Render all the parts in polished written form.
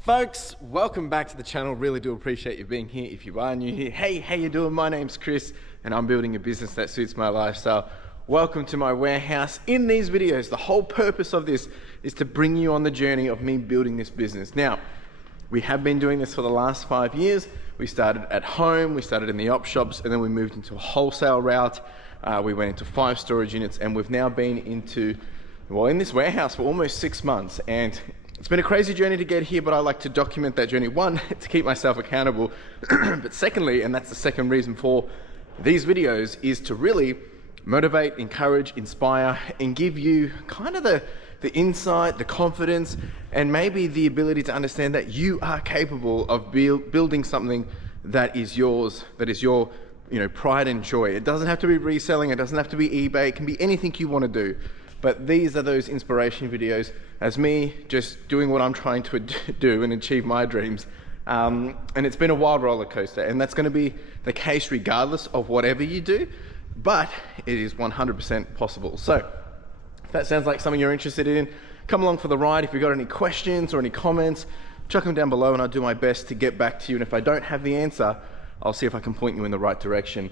Folks, welcome back to the channel. Really do appreciate you being here. If you are new here, hey, how you doing? My name's Chris and I'm building a business that suits my lifestyle. Welcome to my warehouse. In these videos, the whole purpose of this is to bring you on the journey of me building this business. Now, we have been doing this for the last 5 years. We started at home, we started in the op shops, and then we moved into a wholesale route. We went into 5 storage units, and we've now been in this warehouse for almost 6 months. And it's been a crazy journey to get here, but I like to document that journey. One, to keep myself accountable, but secondly, and that's the second reason for these videos, is to really motivate, encourage, inspire, and give you kind of the insight, the confidence, and maybe the ability to understand that you are capable of building something that is yours, that is your pride and joy. It doesn't have to be reselling, it doesn't have to be eBay, it can be anything you want to do. But these are those inspiration videos as me just doing what I'm trying to do and achieve my dreams. And it's been a wild roller coaster, and that's going to be the case regardless of whatever you do, but it is 100% possible. So if that sounds like something you're interested in, come along for the ride. If you've got any questions or any comments, chuck them down below and I'll do my best to get back to you. And if I don't have the answer, I'll see if I can point you in the right direction.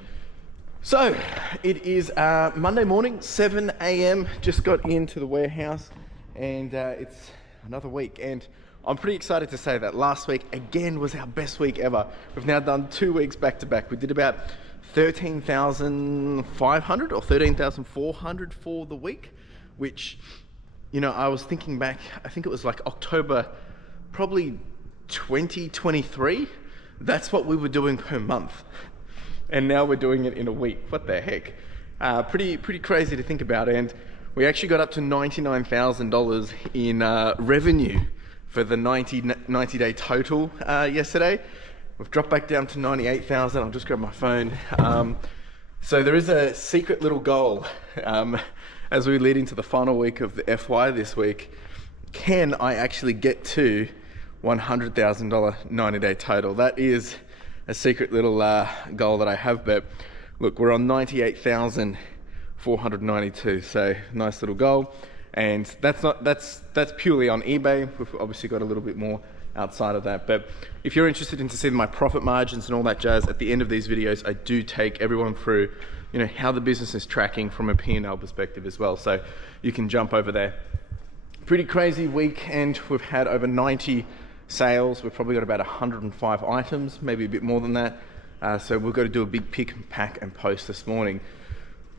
So it is Monday morning, 7 a.m. Just got into the warehouse and it's another week. And I'm pretty excited to say that last week again was our best week ever. We've now done 2 weeks back to back. We did about 13,500 or 13,400 for the week, which, I was thinking back, I think it was like October, probably 2023. That's what we were doing per month. And now we're doing it in a week. What the heck? Pretty crazy to think about. And we actually got up to $99,000 in revenue for the 90-day total yesterday. We've dropped back down to 98,000. I'll just grab my phone. So there is a secret little goal as we lead into the final week of the FY this week. Can I actually get to $100,000 90-day total? That is a secret little goal that I have, but look, we're on 98,492, so nice little goal. And that's purely on eBay. We've obviously got a little bit more outside of that, but if you're interested in to see my profit margins and all that jazz, at the end of these videos I do take everyone through how the business is tracking from a P&L perspective as well, so you can jump over there. Pretty crazy week, and we've had over 90 sales. We've probably got about 105 items, maybe a bit more than that, so we've got to do a big pick, pack and post this morning.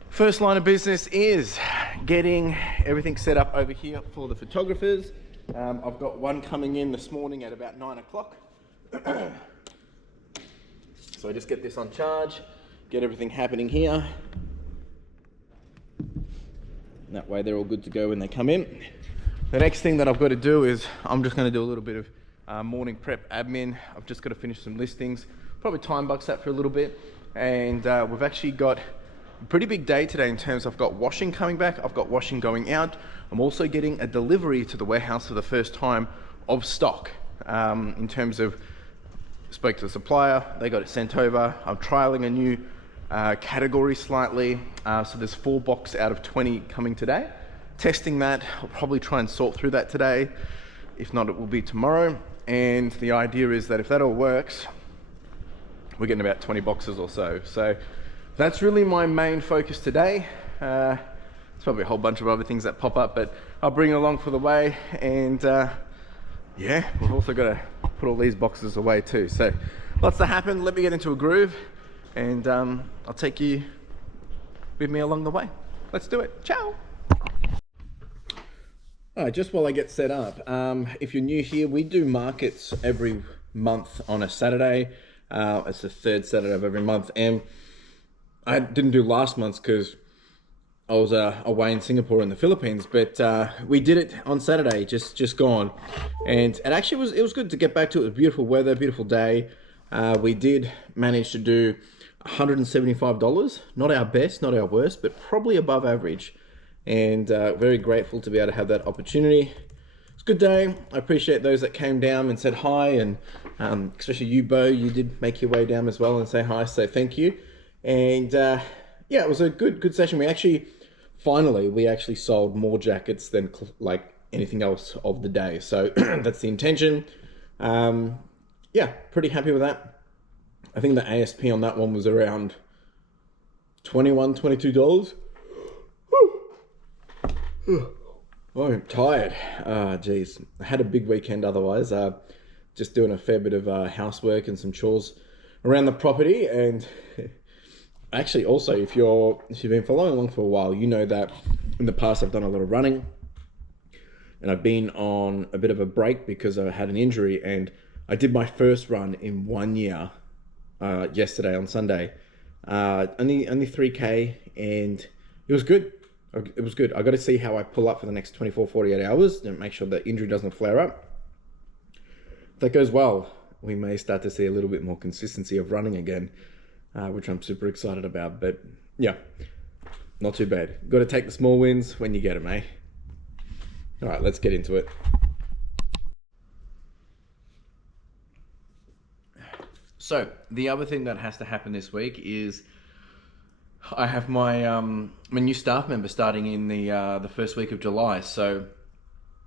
First line of business is getting everything set up over here for the photographers. I've got one coming in this morning at about 9 o'clock. So I just get this on charge, get everything happening here. And that way they're all good to go when they come in. The next thing that I've got to do is I'm just going to do a little bit of morning prep admin. I've just got to finish some listings, probably time box that for a little bit. And we've actually got a pretty big day today in terms of I've got washing coming back, I've got washing going out. I'm also getting a delivery to the warehouse for the first time of stock. In terms of, spoke to the supplier, they got it sent over. I'm trialing a new category slightly. So there's 4 box out of 20 coming today. Testing that, I'll probably try and sort through that today. If not, it will be tomorrow. And the idea is that if that all works, we're getting about 20 boxes or so. So that's really my main focus today. There's probably a whole bunch of other things that pop up, but I'll bring it along for the way. And yeah, we've also got to put all these boxes away too. So lots to happen. Let me get into a groove and I'll take you with me along the way. Let's do it. Ciao. Just while I get set up, if you're new here, we do markets every month on a Saturday. It's the 3rd Saturday of every month, and I didn't do last month's because I was away in Singapore and the Philippines, but we did it on Saturday, just gone, and it actually was good to get back to it. It was beautiful weather, beautiful day. We did manage to do $175, not our best, not our worst, but probably above average. And very grateful to be able to have that opportunity. It's a good day. I appreciate those that came down and said hi, and especially you, Bo, you did make your way down as well and say hi, so thank you. And yeah, it was a good session. We actually sold more jackets than like anything else of the day. So that's the intention. Yeah, pretty happy with that. I think the ASP on that one was around $21, $22. Oh, I'm tired. Geez, I had a big weekend otherwise. Just doing a fair bit of housework and some chores around the property. And actually, also, if you've been following along for a while, you know that in the past I've done a lot of running, and I've been on a bit of a break because I had an injury. And I did my first run in 1 year yesterday on Sunday. Only 3K, and it was good. It was good. I got to see how I pull up for the next 24, 48 hours and make sure the injury doesn't flare up. If that goes well, we may start to see a little bit more consistency of running again, which I'm super excited about. But yeah, not too bad. Got to take the small wins when you get them, eh? All right, let's get into it. So the other thing that has to happen this week is I have my new staff member starting in the first week of July. So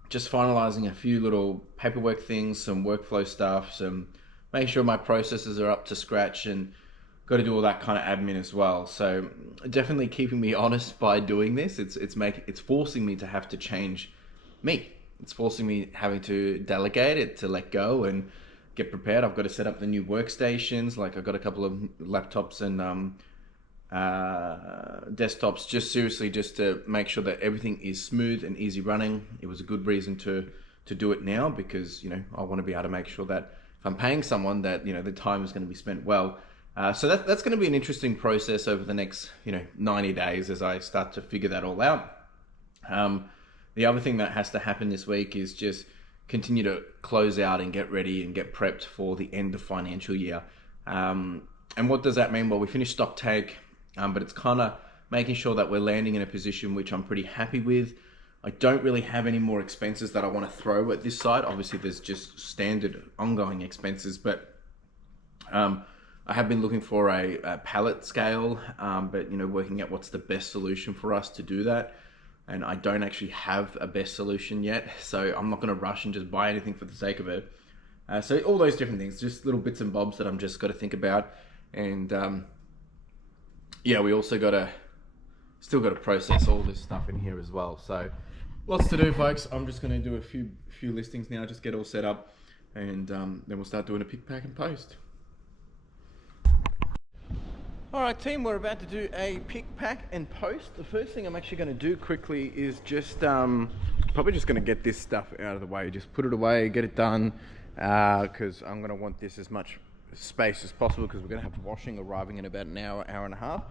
just finalizing a few little paperwork things, some workflow stuff, some making sure my processes are up to scratch, and got to do all that kind of admin as well. So definitely keeping me honest by doing this. It's forcing me to have to change me. It's forcing me having to delegate it, to let go and get prepared. I've got to set up the new workstations. Like I've got a couple of laptops and desktops, just to make sure that everything is smooth and easy running. It was a good reason to do it now, because I want to be able to make sure that if I'm paying someone, that the time is going to be spent well. So that's going to be an interesting process over the next 90 days as I start to figure that all out. The other thing that has to happen this week is just continue to close out and get ready and get prepped for the end of financial year. And what does that mean? Well, we finished stock take, but it's kind of making sure that we're landing in a position which I'm pretty happy with. I don't really have any more expenses that I want to throw at this side. Obviously, there's just standard ongoing expenses, but I have been looking for a pallet scale, but working out what's the best solution for us to do that. And I don't actually have a best solution yet, so I'm not going to rush and just buy anything for the sake of it. So all those different things, just little bits and bobs that I'm just got to think about. And yeah, we also still got to process all this stuff in here as well. So lots to do, folks. I'm just going to do a few listings now, just get all set up, and then we'll start doing a pick, pack, and post. All right, team, we're about to do a pick, pack, and post. The first thing I'm actually going to do quickly is just probably just going to get this stuff out of the way. Just put it away, get it done, because I'm going to want this as much space as possible, because we're going to have washing arriving in about an hour and a half.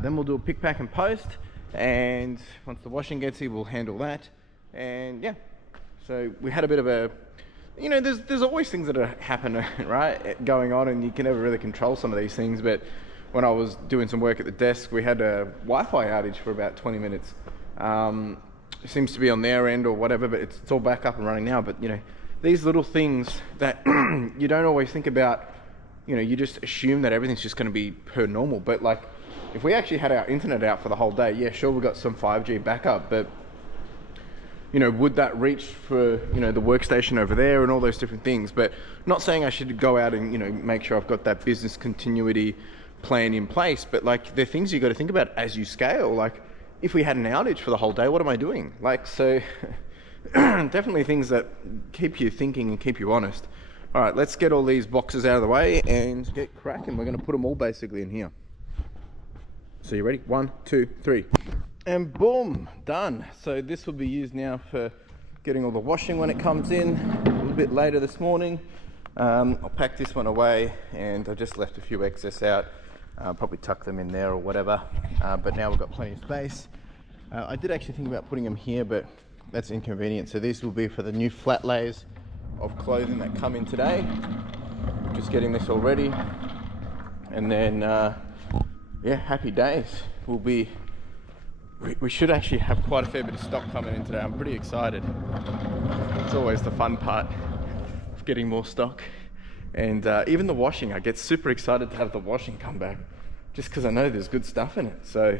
Then we'll do a pick, pack, and post, and once the washing gets here, we'll handle that. And yeah, so we had a bit of a, there's always things that happen, right, going on, and you can never really control some of these things. But when I was doing some work at the desk, we had a Wi-Fi outage for about 20 minutes. It seems to be on their end or whatever, but it's all back up and running now. But these little things that you don't always think about, you just assume that everything's just going to be per normal. But like, if we actually had our internet out for the whole day, yeah, sure, we got some 5G backup, but would that reach for the workstation over there and all those different things? But not saying I should go out and make sure I've got that business continuity plan in place, but like, there are things you got to think about as you scale. Like, if we had an outage for the whole day, what am I doing? Like, so definitely things that keep you thinking and keep you honest. All right, let's get all these boxes out of the way and get cracking. We're going to put them all basically in here. So you ready? 1, 2, 3, and boom, done. So this will be used now for getting all the washing when it comes in a little bit later this morning. I'll pack this one away, and I just left a few excess out. Probably tuck them in there or whatever, but now we've got plenty of space. I did actually think about putting them here, but that's inconvenient. So these will be for the new flat layers of clothing that come in today. Just getting this all ready, and then yeah, happy days. We should actually have quite a fair bit of stock coming in today. I'm pretty excited. It's always the fun part of getting more stock. And even the washing, I get super excited to have the washing come back, just because I know there's good stuff in it. So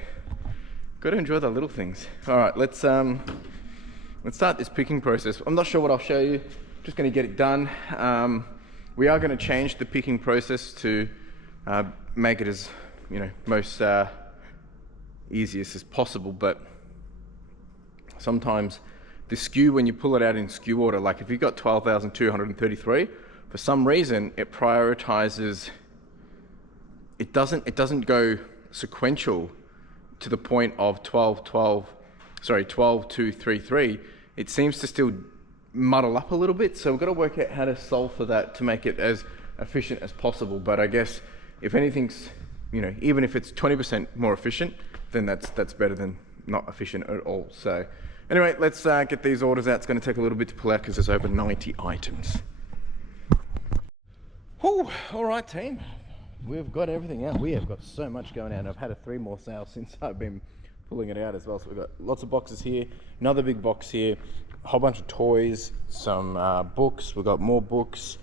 got to enjoy the little things. All right, let's let's start this picking process. I'm not sure what I'll show you, just gonna get it done. We are gonna change the picking process to make it as, most easiest as possible, but sometimes the SKU, when you pull it out in SKU order, like if you've got 12,233, for some reason it prioritizes, it doesn't go sequential to the point of 12,233. It seems to still muddle up a little bit, so we've got to work out how to solve for that to make it as efficient as possible. But I guess if anything's, even if it's 20% more efficient, then that's better than not efficient at all. So anyway, let's get these orders out. It's going to take a little bit to pull out because there's over 90 items. Oh, all right, team. We've got everything out. We have got so much going out. I've had 3 more sales since I've been pulling it out as well. So we've got lots of boxes here, another big box here, a whole bunch of toys, some books. We've got more books,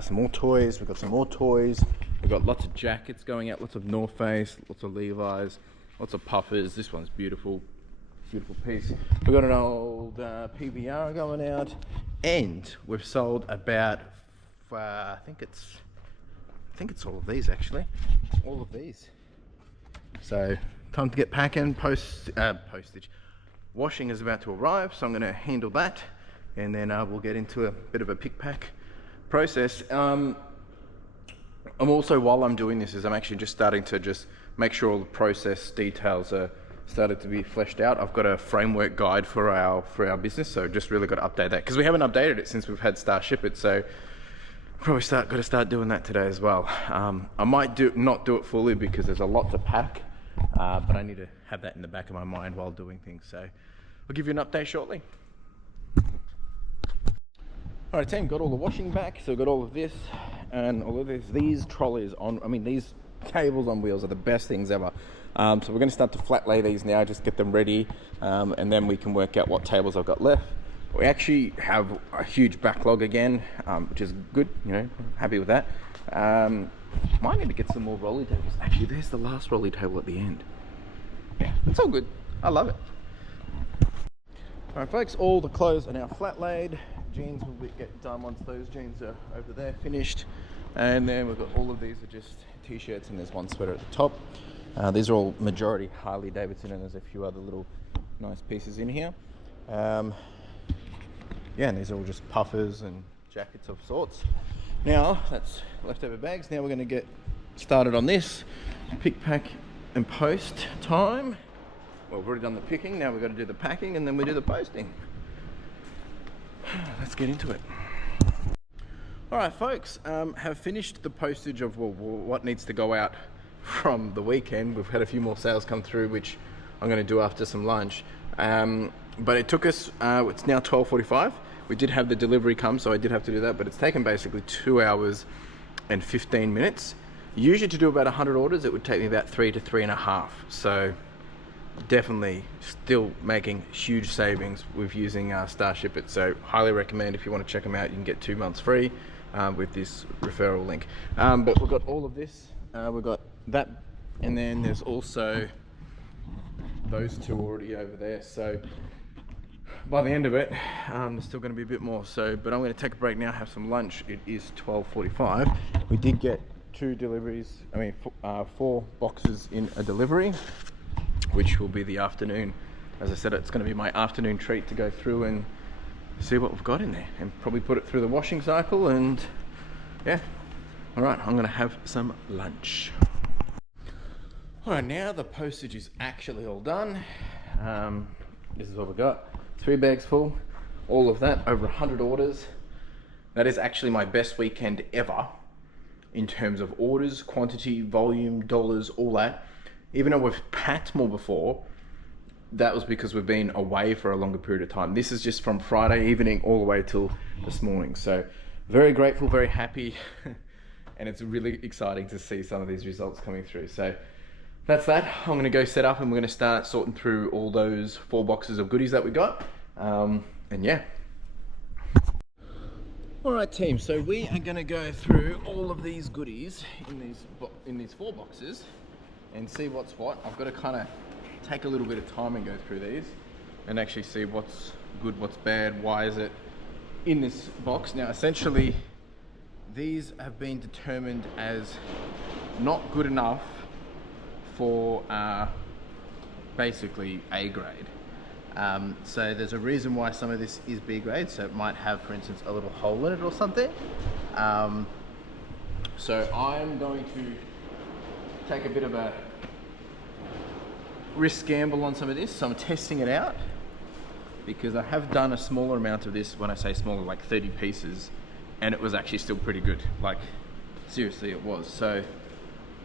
some more toys. We've got some more toys. We've got lots of jackets going out, lots of North Face, lots of Levi's, lots of puffers. This one's beautiful. Beautiful piece. We've got an old PBR going out, and we've sold about I think it's all of these actually, all of these. So time to get packing. Postage, washing is about to arrive, so I'm going to handle that, and then we'll get into a bit of a pick pack process. I'm also, while I'm doing this, I'm actually just starting to just make sure all the process details are started to be fleshed out. I've got a framework guide for our business, so just really got to update that because we haven't updated it since we've had StarShipit. So probably got to start doing that today as well. I might not do it fully because there's a lot to pack, but I need to have that in the back of my mind while doing things. So I'll give you an update shortly. All right, team, got all the washing back. So got all of this and all of this. These trolleys these tables on wheels are the best things ever. So we're going to start to flat lay these now, just get them ready, and then we can work out what tables I've got left. We actually have a huge backlog again, which is good, happy with that. Might need to get some more rolly tables. Actually, there's the last rolly table at the end. Yeah, it's all good. I love it. All right, folks, all the clothes are now flat laid. Jeans will get done once those jeans are over there finished. And then we've got all of these are just t-shirts, and there's one sweater at the top. These are all majority Harley Davidson, and there's a few other little nice pieces in here. And these are all just puffers and jackets of sorts. Now, that's leftover bags. Now we're going to get started on this. Pick, pack, and post time. Well, we've already done the picking. Now we've got to do the packing, and then we do the posting. Let's get into it. All right, folks, have finished the postage of what needs to go out from the weekend. We've had a few more sales come through, which I'm going to do after some lunch. But it took us, it's now 12:45. We did have the delivery come, so I did have to do that, but it's taken basically 2 hours and 15 minutes. Usually to do about 100 orders, it would take me about 3 to 3.5. So definitely still making huge savings with using StarShipit. So highly recommend, if you want to check them out, you can get 2 months free with this referral link. But we've got all of this. We've got that, and then there's also those two already over there. So by the end of it, there's still going to be a bit more. So, but I'm going to take a break now, have some lunch. It is 12:45. We did get 2 deliveries. 4 boxes in a delivery, which will be the afternoon. As I said, it's going to be my afternoon treat to go through and see what we've got in there, and probably put it through the washing cycle. And yeah, all right, I'm going to have some lunch. All right, now the postage is actually all done. This is what we got. 3 bags full, all of that, over 100 orders. That is actually my best weekend ever in terms of orders, quantity, volume, dollars, all that. Even though we've packed more before, that was because we've been away for a longer period of time. This is just from Friday evening all the way till this morning. So very grateful, very happy. And it's really exciting to see some of these results coming through. So that's that. I'm gonna go set up, and we're gonna start sorting through all those 4 boxes of goodies that we got. And yeah. All right, team, so we are gonna go through all of these goodies in these 4 boxes and see what's what. I've got to kind of take a little bit of time and go through these and actually see what's good, what's bad, why is it in this box. Now essentially these have been determined as not good enough for basically A grade. So there's a reason why some of this is B grade, so it might have, for instance, a little hole in it or something. So I'm going to take a bit of a risk gamble on some of this. So I'm testing it out because I have done a smaller amount of this. When I say smaller, like 30 pieces, and it was actually still pretty good. Like seriously, it was. So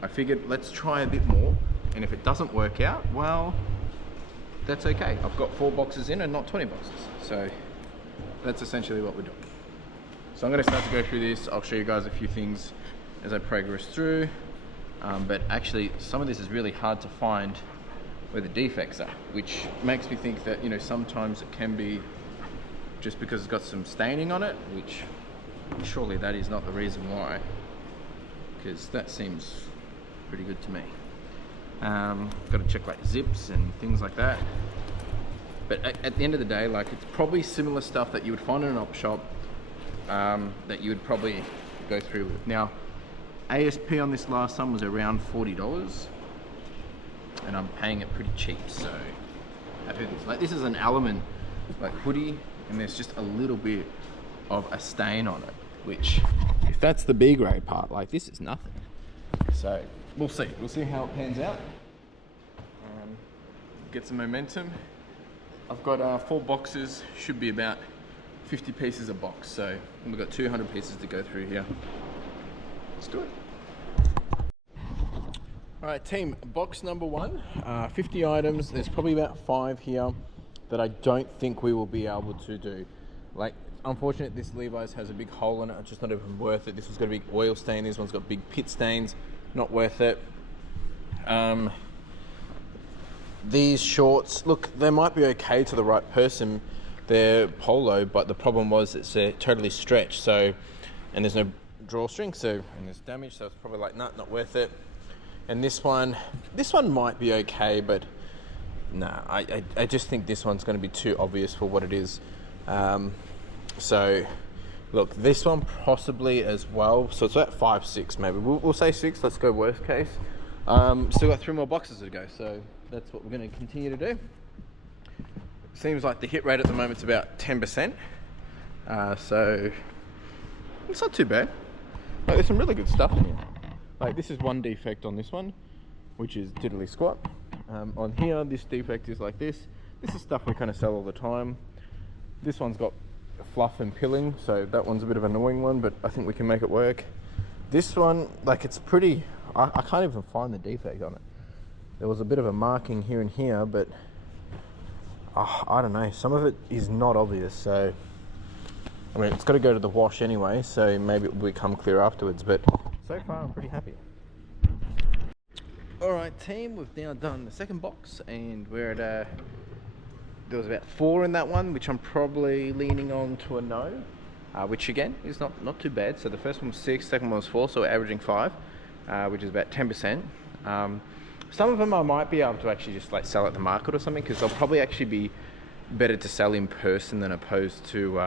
I figured let's try a bit more, and if it doesn't work out, well, that's okay. I've got 4 boxes in and not 20 boxes. So that's essentially what we're doing. So I'm going to start to go through this. I'll show you guys a few things as I progress through. But actually, some of this is really hard to find where the defects are, which makes me think that, you know, sometimes it can be just because it's got some staining on it, which surely that is not the reason why, because that seems pretty good to me. Got to check like zips and things like that. But at the end of the day, like, it's probably similar stuff that you would find in an op shop that you would probably go through with. Now, ASP on this last time was around $40, and I'm paying it pretty cheap, so happy with this. Like, this is an Element like hoodie, and there's just a little bit of a stain on it, which, if that's the B grade part, like, this is nothing. So we'll see how it pans out. Get some momentum. I've got 4 boxes, should be about 50 pieces a box, so we've got 200 pieces to go through here. Let's do it. All right, team, box number 1, 50 items. There's probably about 5 here that I don't think we will be able to do. Like, unfortunately, this Levi's has a big hole in it. It's just not even worth it. This one's got a big oil stain. This one's got big pit stains. Not worth it. These shorts, look, they might be okay to the right person. They're polo, but the problem was it's totally stretched. So, and there's no drawstring, so, and there's damage, so it's probably like, nah, not worth it. And this one might be okay, but nah, I just think this one's going to be too obvious for what it is. So look, this one possibly as well. So it's about 5, 6 maybe. We'll say 6. Let's go worst case. Still got 3 more boxes to go, so that's what we're going to continue to do. Seems like the hit rate at the moment is about 10%. So it's not too bad. Like, there's some really good stuff in here. Like, this is one defect on this one, which is diddly squat. On here, this defect is like this. This is stuff we kind of sell all the time. This one's got fluff and pilling, so that one's a bit of an annoying one, but I think we can make it work. This one, like, it's pretty, I can't even find the defect on it. There was a bit of a marking here and here, but I don't know, some of it is not obvious. So I mean, it's got to go to the wash anyway, so maybe it will become clear afterwards, but so far I'm pretty happy. Alright team, we've now done the second box, and we're at there was about 4 in that one, which I'm probably leaning on to a no, which again is not too bad. So the first one was 6, second one was 4, so we're averaging 5, which is about 10%. Some of them I might be able to actually just like sell at the market or something, because they'll probably actually be better to sell in person than opposed to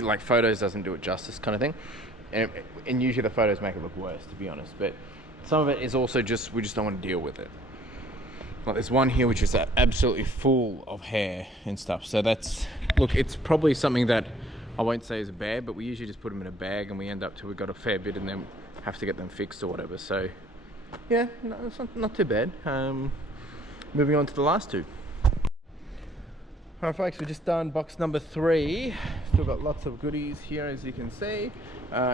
like photos doesn't do it justice kind of thing, and usually the photos make it look worse, to be honest. But some of it is also just, we just don't want to deal with it. Like, there's one here which is absolutely full of hair and stuff, so that's, look, it's probably something that I won't say is bad, but we usually just put them in a bag and we end up till we've got a fair bit and then have to get them fixed or whatever. So yeah, no, it's not too bad. Moving on to the last 2. Alright folks, we've just done box number 3. Still got lots of goodies here, as you can see.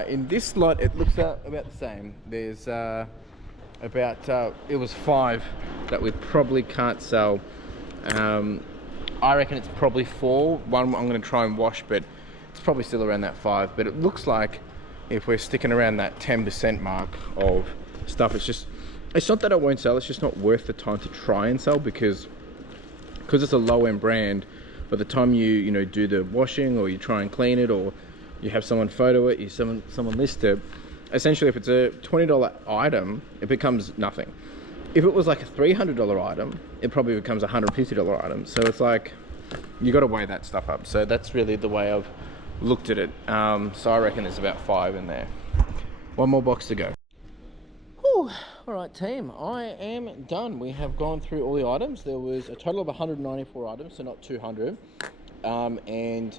In this lot, it looks about the same. There's it was 5 that we probably can't sell. I reckon it's probably 4. One I'm going to try and wash, but it's probably still around that 5. But it looks like if we're sticking around that 10% mark of stuff, it's not that I won't sell, it's just not worth the time to try and sell, because it's a low-end brand. By the time you do the washing, or you try and clean it, or you have someone photo it, someone list it, essentially if it's a $20 item, it becomes nothing. if it was like a $300 item, it probably becomes a $150 item. So it's like, you got to weigh that stuff up. So that's really the way I've looked at it. So I reckon there's about 5 in there. One more box to go. Whew. All right, team, I am done. We have gone through all the items. There was a total of 194 items, so not 200. And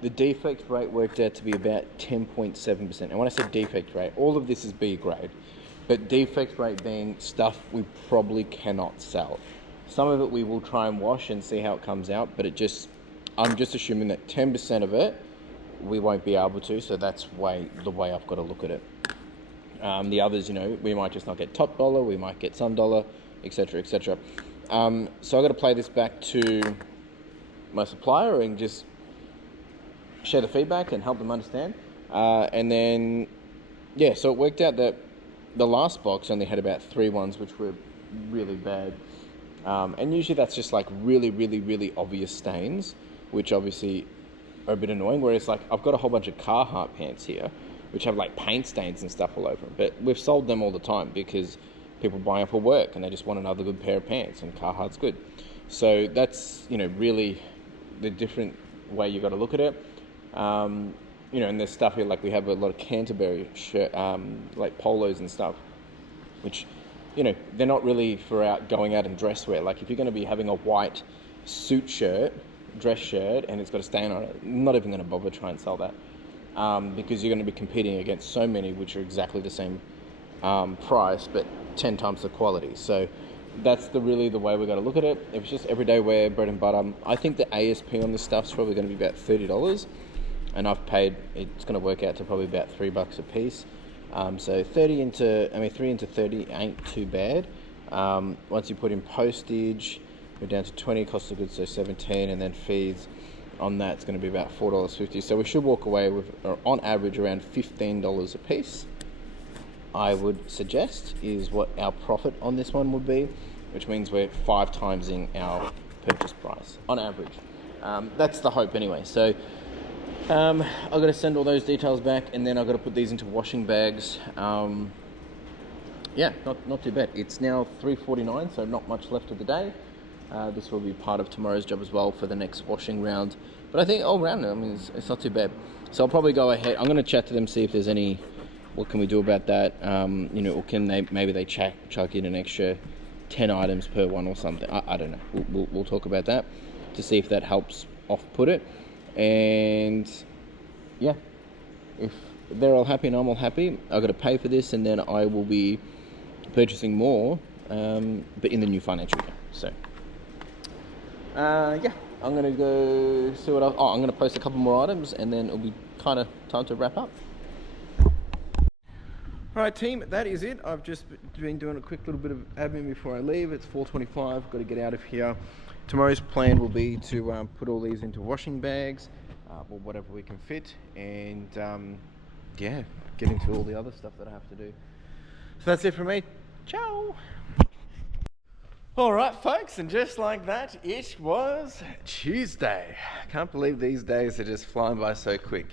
the defect rate worked out to be about 10.7%. And when I say defect rate, all of this is B grade, but defect rate being stuff we probably cannot sell. Some of it we will try and wash and see how it comes out, but I'm just assuming that 10% of it we won't be able to, so that's the way I've got to look at it. The others, you know, we might just not get top dollar, we might get some dollar, etc, etc. So I've got to play this back to my supplier and just share the feedback and help them understand. And then, yeah, so it worked out that the last box only had about 3 ones, which were really bad. And usually that's just like really, really, really obvious stains, which obviously are a bit annoying. Whereas like I've got a whole bunch of Carhartt pants here, which have like paint stains and stuff all over them. But we've sold them all the time because people buy them for work and they just want another good pair of pants, and Carhartt's good. So that's, you know, really the different way you got to look at it. You know, and there's stuff here, like we have a lot of Canterbury shirt, like polos and stuff, which, you know, they're not really for going out and dress wear. Like if you're going to be having a white suit shirt, dress shirt, and it's got a stain on it, I'm not even going to bother trying to sell that, because you're going to be competing against so many which are exactly the same price but 10 times the quality. So that's really the way we got to look at it. If it's just everyday wear, bread and butter, I think the ASP on this stuff's probably going to be about $30, and I've paid, it's going to work out to probably about $3 a piece. So 3 into 30 ain't too bad. Once you put in postage, we're down to 20, cost of goods, so 17, and then fees on that, it's going to be about $4.50. So we should walk away with, on average, around $15 a piece. I would suggest is what our profit on this one would be, which means we're 5 timesing our purchase price on average. That's the hope anyway. So I've got to send all those details back, and then I've got to put these into washing bags. Yeah, not too bad. It's now 3:49, so not much left of the day. This will be part of tomorrow's job as well for the next washing round. But I think all round, I mean, it's not too bad. So I'll probably go ahead. I'm going to chat to them, see if there's any, what can we do about that? You know, or can maybe they chuck in an extra 10 items per one or something. I don't know. We'll talk about that to see if that helps off-put it. And yeah, if they're all happy and I'm all happy, I've got to pay for this, and then I will be purchasing more, but in the new financial year. So yeah, I'm gonna go see what else. I'm gonna post a couple more items, and then it'll be kind of time to wrap up. All right, team, that is it. I've just been doing a quick little bit of admin before I leave. It's 4:25. Got to get out of here. Tomorrow's plan will be to put all these into washing bags, or whatever we can fit, and yeah, get into all the other stuff that I have to do. So that's it from me. Ciao. All right, folks, and just like that, it was Tuesday. Can't believe these days are just flying by so quick.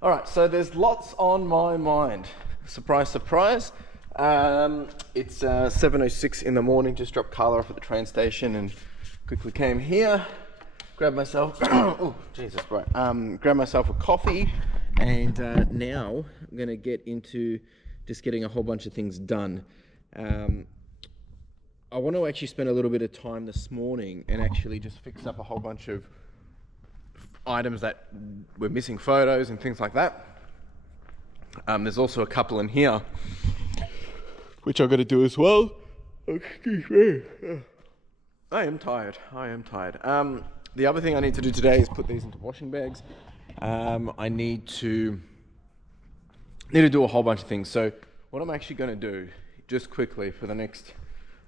All right, so there's lots on my mind. Surprise, surprise. It's 7:06 in the morning. Just dropped Carla off at the train station and quickly came here, grabbed myself, oh, Jesus, right. Grabbed myself a coffee, and now I'm gonna get into just getting a whole bunch of things done. I want to actually spend a little bit of time this morning and actually just fix up a whole bunch of items that were missing, photos and things like that. There's also a couple in here which I've got to do as well. Excuse me. I am tired. The other thing I need to do today is put these into washing bags. I need to do a whole bunch of things. So what I'm actually going to do, just quickly for the next,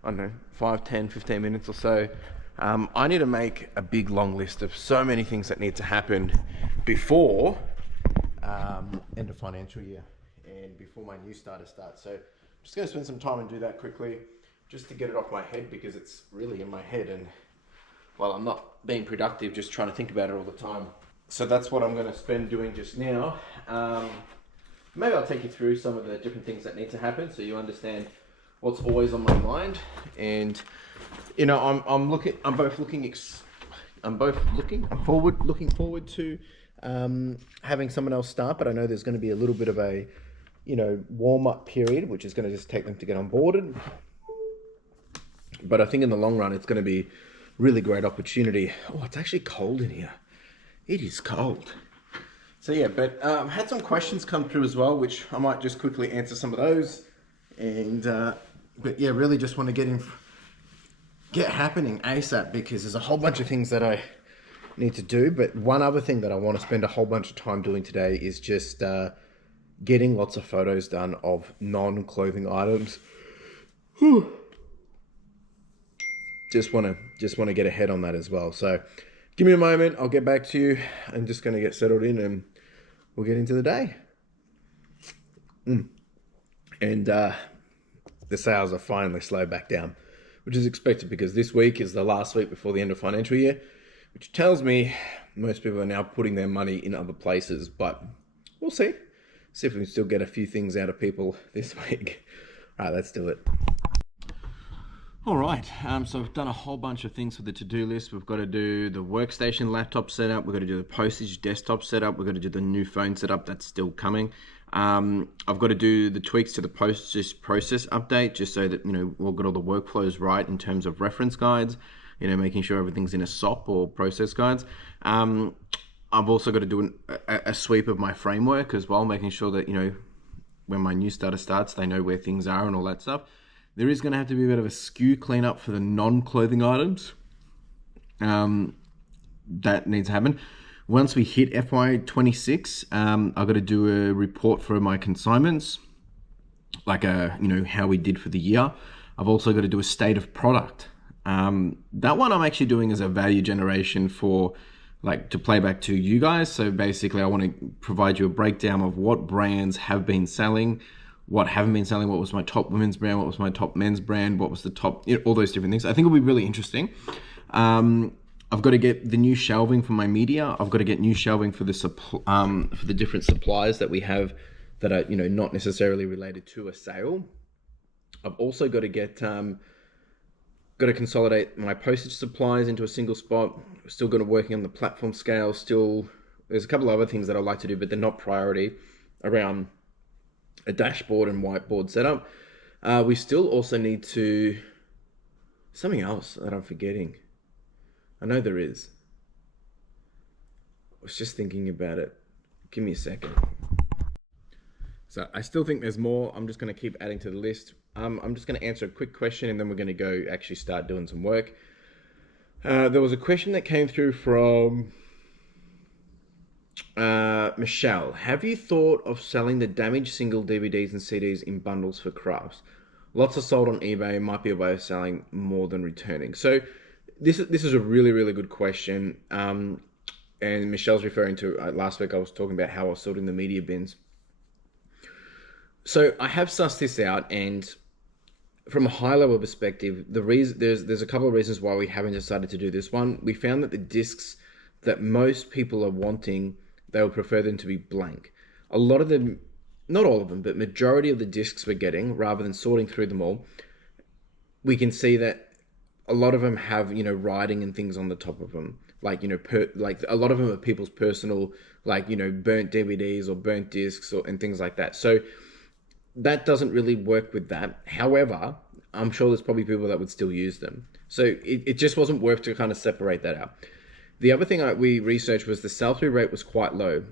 I don't know, 5, 10, 15 minutes or so, I need to make a big long list of so many things that need to happen before end of financial year and before my new starter starts. So I'm just going to spend some time and do that quickly, just to get it off my head, because it's really in my head, and while I'm not being productive, just trying to think about it all the time. So that's what I'm going to spend doing just now. Maybe I'll take you through some of the different things that need to happen so you understand what's always on my mind. And you know, I'm looking forward to having someone else start, but I know there's going to be a little bit of a, you know, warm-up period, which is going to just take them to get onboarded. But I think in the long run, it's going to be really great opportunity. Oh, it's actually cold in here. It is cold. So yeah, but had some questions come through as well, which I might just quickly answer some of those. And but yeah, really just want to get happening ASAP, because there's a whole bunch of things that I need to do. But one other thing that I want to spend a whole bunch of time doing today is just getting lots of photos done of non-clothing items. Whew. Just want to get ahead on that as well. So give me a moment, I'll get back to you. I'm just going to get settled in and we'll get into the day. And the sales are finally slowed back down, which is expected because this week is the last week before the end of financial year, which tells me most people are now putting their money in other places, but we'll see. See if we can still get a few things out of people this week. All right, let's do it. All right, so I've done a whole bunch of things for the to-do list. We've got to do the workstation laptop setup. We've got to do the postage desktop setup. We've got to do the new phone setup. That's still coming. I've got to do the tweaks to the postage process update, just so that, you know, we've got all the workflows right in terms of reference guides, you know, making sure everything's in a SOP or process guides. I've also got to do a sweep of my framework as well, making sure that, you know, when my new starter starts, they know where things are and all that stuff. There is going to have to be a bit of a SKU cleanup for the non-clothing items. That needs to happen. Once we hit FY26, I've got to do a report for my consignments, like you know, how we did for the year. I've also got to do a state of product. That one I'm actually doing as a value generation for, like, to play back to you guys. So basically, I want to provide you a breakdown of what brands have been selling, what haven't been selling, what was my top women's brand, what was my top men's brand, what was the top, you know, all those different things. I think it'll be really interesting. I've got to get the new shelving for my media. I've got to get new shelving for the different suppliers that we have that are, you know, not necessarily related to a sale. I've also got to get got to consolidate my postage supplies into a single spot. Still got to working on the platform scale. Still, there's a couple of other things that I'd like to do, but they're not priority, around a dashboard and whiteboard setup. We still also need to, something else that I'm forgetting. I know there is. I was just thinking about it. Give me a second. So I still think there's more. I'm just going to keep adding to the list. I'm just going to answer a quick question and then we're going to go actually start doing some work. There was a question that came through from Michelle. Have you thought of selling the damaged single DVDs and CDs in bundles for crafts? Lots are sold on eBay. Might be a way of selling more than returning. So this is a really, really good question. And Michelle's referring to last week I was talking about how I was sorting the media bins. So I have sussed this out, and from a high level perspective, there's a couple of reasons why we haven't decided to do this one. We found that the discs that most people are wanting, they would prefer them to be blank. A lot of them, not all of them, but majority of the discs we're getting, rather than sorting through them all, we can see that a lot of them have, you know, writing and things on the top of them. Like, you know, like a lot of them are people's personal, like, you know, burnt DVDs or burnt discs and things like that. So that doesn't really work with that. However, I'm sure there's probably people that would still use them. So it just wasn't worth to kind of separate that out. The other thing we researched was the sell-through rate was quite low.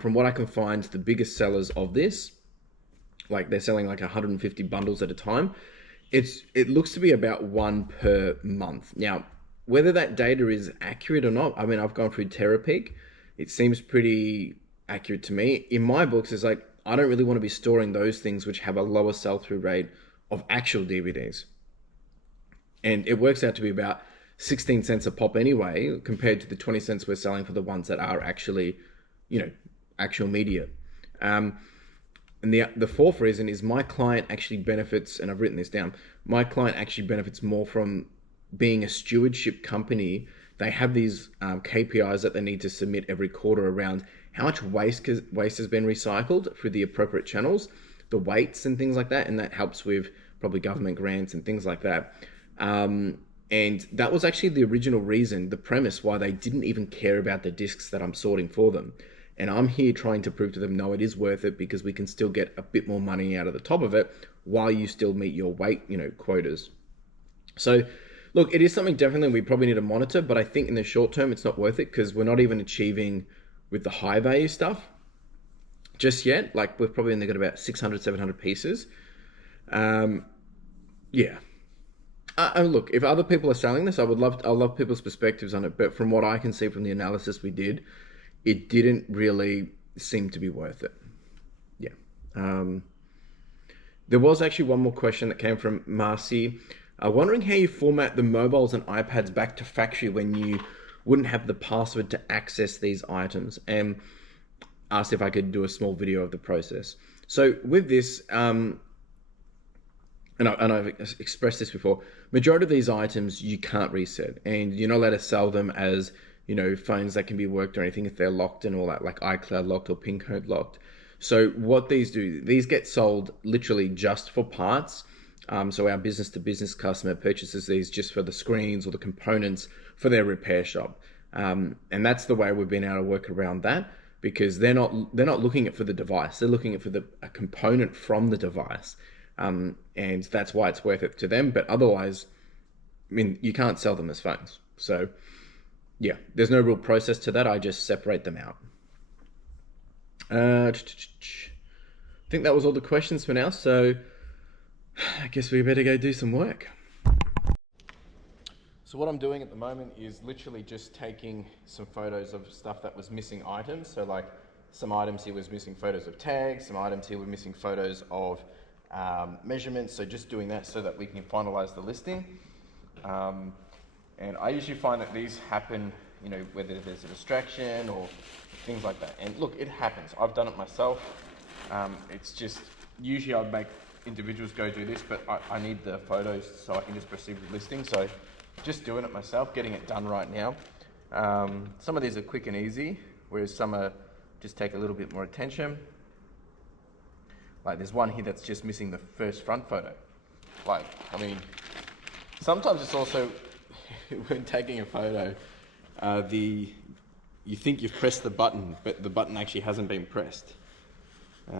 From what I can find, the biggest sellers of this, like they're selling like 150 bundles at a time. It looks to be about one per month. Now, whether that data is accurate or not, I mean, I've gone through Terapeak. It seems pretty accurate to me. In my books, it's like, I don't really want to be storing those things which have a lower sell-through rate of actual DVDs. And it works out to be about 16 cents a pop anyway, compared to the 20 cents we're selling for the ones that are actually, you know, actual media. And the fourth reason is my client actually benefits, and I've written this down, my client actually benefits more from being a stewardship company. They have these KPIs that they need to submit every quarter around how much waste has been recycled through the appropriate channels, the weights and things like that, and that helps with probably government grants and things like that. And that was actually the original reason, the premise why they didn't even care about the discs that I'm sorting for them. And I'm here trying to prove to them, no, it is worth it because we can still get a bit more money out of the top of it while you still meet your weight, quotas. So look, it is something definitely we probably need to monitor, but I think in the short term, it's not worth it because we're not even achieving with the high value stuff just yet. Like we've probably only got about 600, 700 pieces. Yeah. Look, if other people are selling this, I love people's perspectives on it. But from what I can see from the analysis we did, it didn't really seem to be worth it. Yeah. There was actually one more question that came from Marcy. Wondering how you format the mobiles and iPads back to factory when you wouldn't have the password to access these items, and asked if I could do a small video of the process. So with this, and I've expressed this before, majority of these items you can't reset, and you're not allowed to sell them as, phones that can be worked or anything if they're locked and all that, like iCloud locked or PIN code locked. So what these do, these get sold literally just for parts. So our business to business customer purchases these just for the screens or the components for their repair shop. And that's the way we've been able to work around that, because they're not looking at for the device, they're looking at for a component from the device. And that's why it's worth it to them. But otherwise, you can't sell them as phones. So yeah, there's no real process to that. I just separate them out. I think that was all the questions for now. So I guess we better go do some work. So what I'm doing at the moment is literally just taking some photos of stuff that was missing items. So like some items here was missing photos of tags, some items here were missing photos of measurements. So just doing that so that we can finalize the listing. And I usually find that these happen, whether there's a distraction or things like that. And look, it happens. I've done it myself. It's just, usually I'd make individuals go do this, but I need the photos so I can just proceed with listing. So just doing it myself, getting it done right now. Some of these are quick and easy, whereas some are just take a little bit more attention. Like there's one here that's just missing the first front photo. Sometimes it's also, when taking a photo, you think you've pressed the button, but the button actually hasn't been pressed.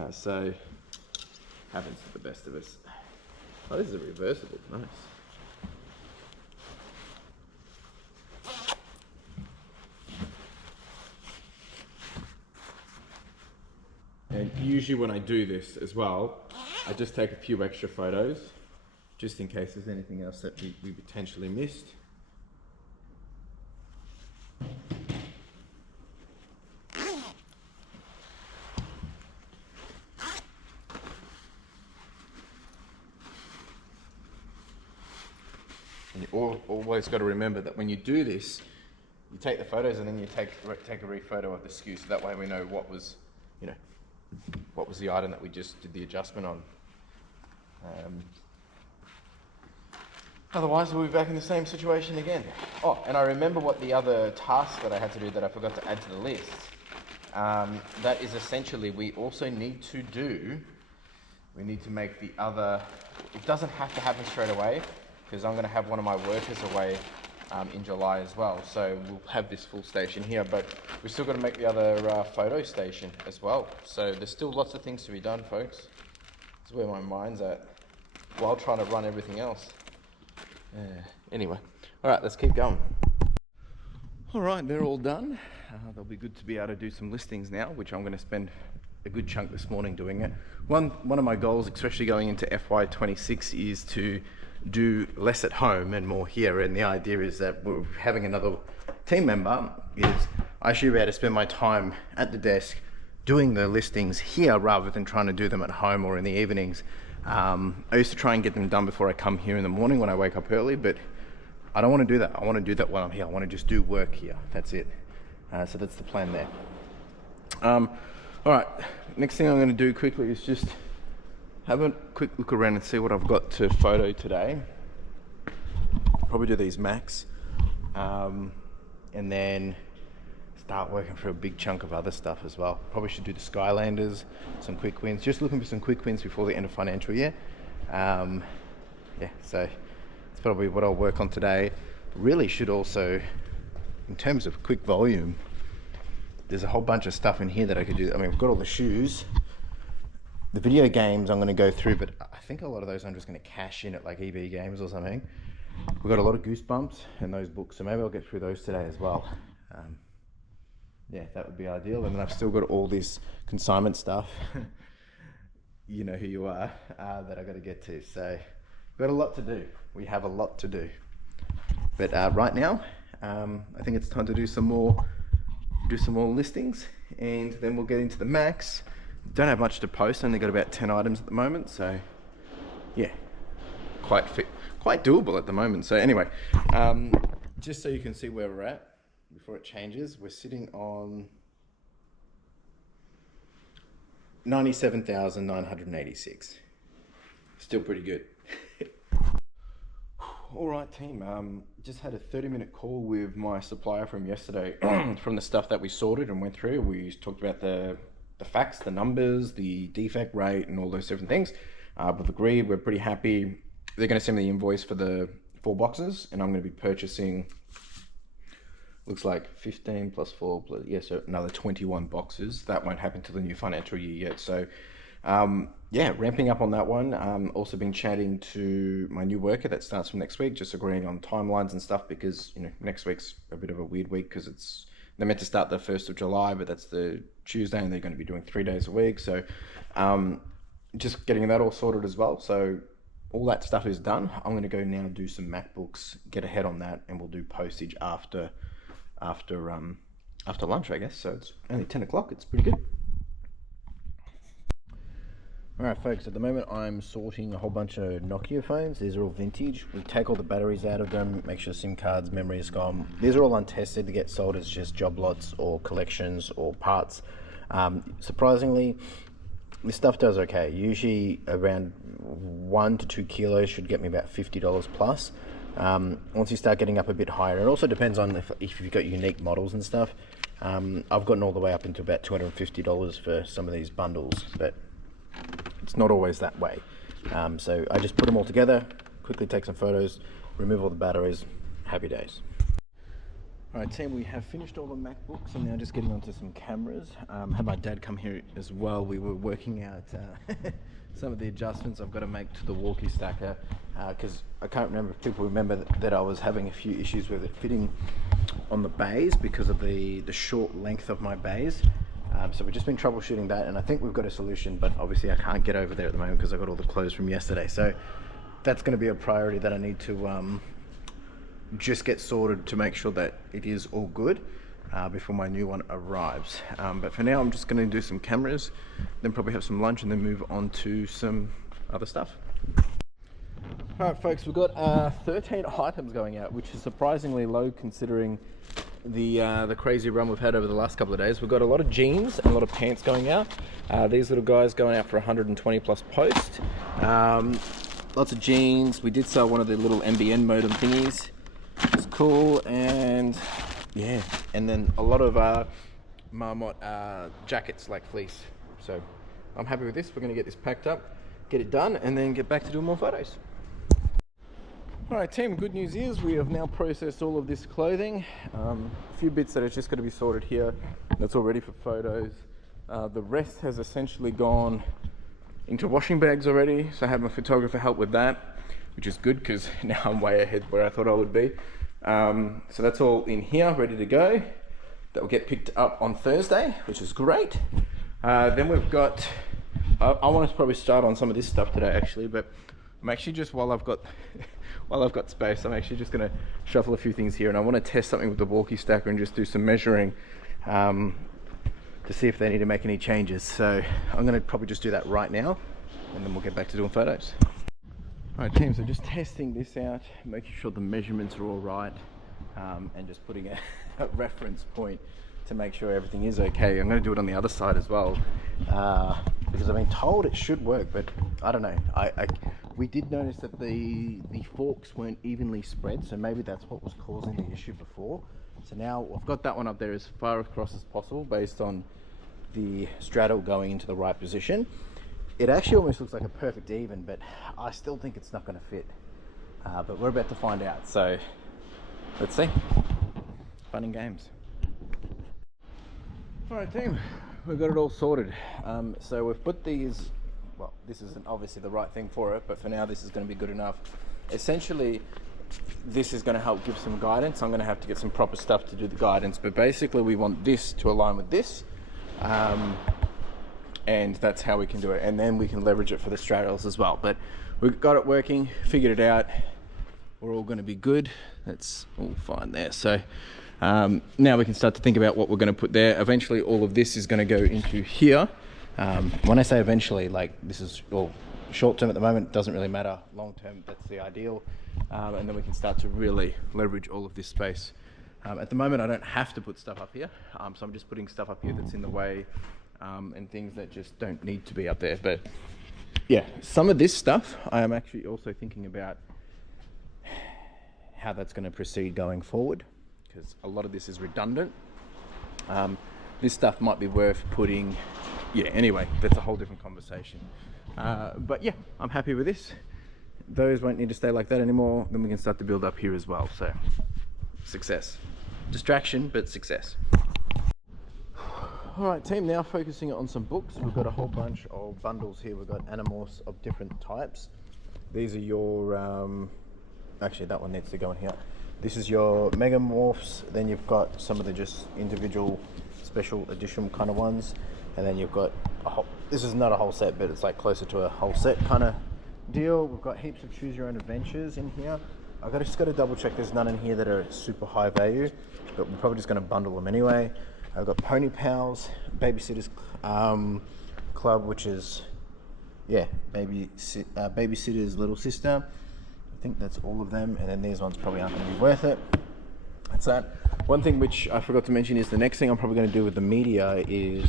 So happens to the best of us. Oh, this is a reversible, nice. And usually when I do this as well, I just take a few extra photos, just in case there's anything else that we potentially missed. And you always got to remember that when you do this, you take the photos and then you take a re-photo of the SKU, so that way we know what was the item that we just did the adjustment on. Otherwise, we'll be back in the same situation again. Oh, and I remember what the other task that I had to do that I forgot to add to the list. That is essentially, we also need to make the other, it doesn't have to happen straight away, because I'm going to have one of my workers away in July as well. So we'll have this full station here, but we've still got to make the other photo station as well. So there's still lots of things to be done, folks. That's where my mind's at, while trying to run everything else. Anyway, all right, let's keep going. All right, they're all done. They'll be good to be able to do some listings now, which I'm going to spend a good chunk this morning doing it. One of my goals, especially going into FY26, is to do less at home and more here. And the idea is that we're having another team member, is I should be able to spend my time at the desk doing the listings here rather than trying to do them at home or in the evenings. I used to try and get them done before I come here in the morning when I wake up early, but I don't want to do that. I want to do that while I'm here. I want to just do work here. That's it. So that's the plan there. All right, next thing I'm going to do quickly is just have a quick look around and see what I've got to photo today. Probably do these max, and then start working for a big chunk of other stuff as well. Probably should do the Skylanders, some quick wins. Just looking for some quick wins before the end of financial year. yeah, so it's probably what I'll work on today. Really should also, in terms of quick volume, there's a whole bunch of stuff in here that I could do. I mean, we've got all the shoes. The video games I'm going to go through, but I think a lot of those I'm just going to cash in at like ebGames or something. We've got a lot of Goosebumps and those books, so maybe I'll get through those today as well. Yeah, that would be ideal. And then I've still got all this consignment stuff. You know who you are, that I got to get to. So we've got a lot to do. We have a lot to do. But right now, I think it's time to do some more listings, and then we'll get into the max. Don't have much to post. Only got about 10 items at the moment. So yeah, quite doable at the moment. So anyway, just so you can see where we're at before it changes, we're sitting on 97,986. Still pretty good. All right, team. Just had a 30-minute call with my supplier from yesterday from the stuff that we sorted and went through. We talked about the facts, the numbers, the defect rate, and all those different things. We've agreed. We're pretty happy. They're going to send me the invoice for the 4 boxes, and I'm going to be purchasing, looks like 15 plus 4 plus, yeah, so another 21 boxes. That won't happen till the new financial year yet. So yeah, ramping up on that one. Also been chatting to my new worker that starts from next week, just agreeing on timelines and stuff, because you know next week's a bit of a weird week because they're meant to start the 1st of July, but that's the Tuesday, and they're going to be doing 3 days a week. So just getting that all sorted as well. So all that stuff is done. I'm going to go now do some MacBooks, get ahead on that, and we'll do postage after lunch, I guess. So it's only 10 o'clock. It's pretty good. All right, folks, at the moment I'm sorting a whole bunch of Nokia phones. These are all vintage. We take all the batteries out of them, make sure SIM cards, memory is gone. These are all untested to get sold as just job lots or collections or parts. Surprisingly, this stuff does okay. Usually around 1 to 2 kilos should get me about $50 plus. Once you start getting up a bit higher, it also depends on if you've got unique models and stuff. I've gotten all the way up into about $250 for some of these bundles, but it's not always that way. So I just put them all together, quickly take some photos, remove all the batteries. Happy days. All right, team, we have finished all the MacBooks. I'm now just getting onto some cameras. Had my dad come here as well. We were working out some of the adjustments I've got to make to the Walkie Stacker, because I can't remember if people remember that I was having a few issues with it fitting on the bays because of the short length of my bays. So we've just been troubleshooting that, and I think we've got a solution, but obviously I can't get over there at the moment because I got all the clothes from yesterday. So that's going to be a priority that I need to just get sorted to make sure that it is all good before my new one arrives. But for now, I'm just going to do some cameras, then probably have some lunch, and then move on to some other stuff. All right, folks, we've got 13 items going out, which is surprisingly low considering the crazy run we've had over the last couple of days. We've got a lot of jeans and a lot of pants going out. These little guys going out for 120 plus post. Lots of jeans. We did sell one of the little NBN modem thingies. It's cool. And yeah, and then a lot of Marmot jackets like fleece. So I'm happy with this. We're going to get this packed up, get it done, and then get back to doing more photos. All right, team, good news is we have now processed all of this clothing. A few bits that are just going to be sorted here. That's all ready for photos. The rest has essentially gone into washing bags already. So I had my photographer help with that, which is good because now I'm way ahead where I thought I would be. So that's all in here, ready to go. That will get picked up on Thursday, which is great. Then we've got, I want to probably start on some of this stuff today actually, but I'm actually just, while I've got space, I'm actually just going to shuffle a few things here, and I want to test something with the Walkie Stacker and just do some measuring to see if they need to make any changes. So I'm going to probably just do that right now, and then we'll get back to doing photos. All right, team, so just testing this out, making sure the measurements are all right, and just putting a reference point to make sure everything is okay. I'm going to do it on the other side as well, because I've been told it should work, but I don't know. We did notice that the forks weren't evenly spread, so maybe that's what was causing the issue before. So now I've got that one up there as far across as possible based on the straddle going into the right position. It actually almost looks like a perfect even, but I still think it's not going to fit. but we're about to find out. So let's see. Fun and games. All right, team, we've got it all sorted. So we've put these, well, this isn't obviously the right thing for it, but for now this is going to be good enough. Essentially, this is going to help give some guidance. I'm going to have to get some proper stuff to do the guidance, but basically we want this to align with this, and that's how we can do it. And then we can leverage it for the straddles as well. But we've got it working, figured it out. We're all going to be good. That's all fine there. So now we can start to think about what we're going to put there. Eventually all of this is going to go into here. When I say eventually, like this is all short term at the moment, doesn't really matter. Long term, that's the ideal. And then we can start to really leverage all of this space. At the moment, I don't have to put stuff up here. So I'm just putting stuff up here that's in the way, and things that just don't need to be up there. But yeah, some of this stuff, I am actually also thinking about how that's going to proceed going forward, because a lot of this is redundant. This stuff might be worth putting, yeah, anyway, that's a whole different conversation. But yeah, I'm happy with this. Those won't need to stay like that anymore. Then we can start to build up here as well. So success. Distraction, but success. All right, team, now focusing on some books. We've got a whole bunch of bundles here. We've got animorphs of different types. These are your, actually that one needs to go in here. This is your megamorphs. Then you've got some of the just individual special edition kind of ones. And then you've got a whole, this is not a whole set, but it's like closer to a whole set kind of deal. We've got heaps of choose your own adventures in here. I've just got to double check there's none in here that are super high value, but we're probably just going to bundle them anyway. I've got Pony Pals, Babysitters Club, which is, yeah, Babysitter's little sister. I think that's all of them, and then these ones probably aren't going to be worth it. That's that. One thing which I forgot to mention is the next thing I'm probably going to do with the media is,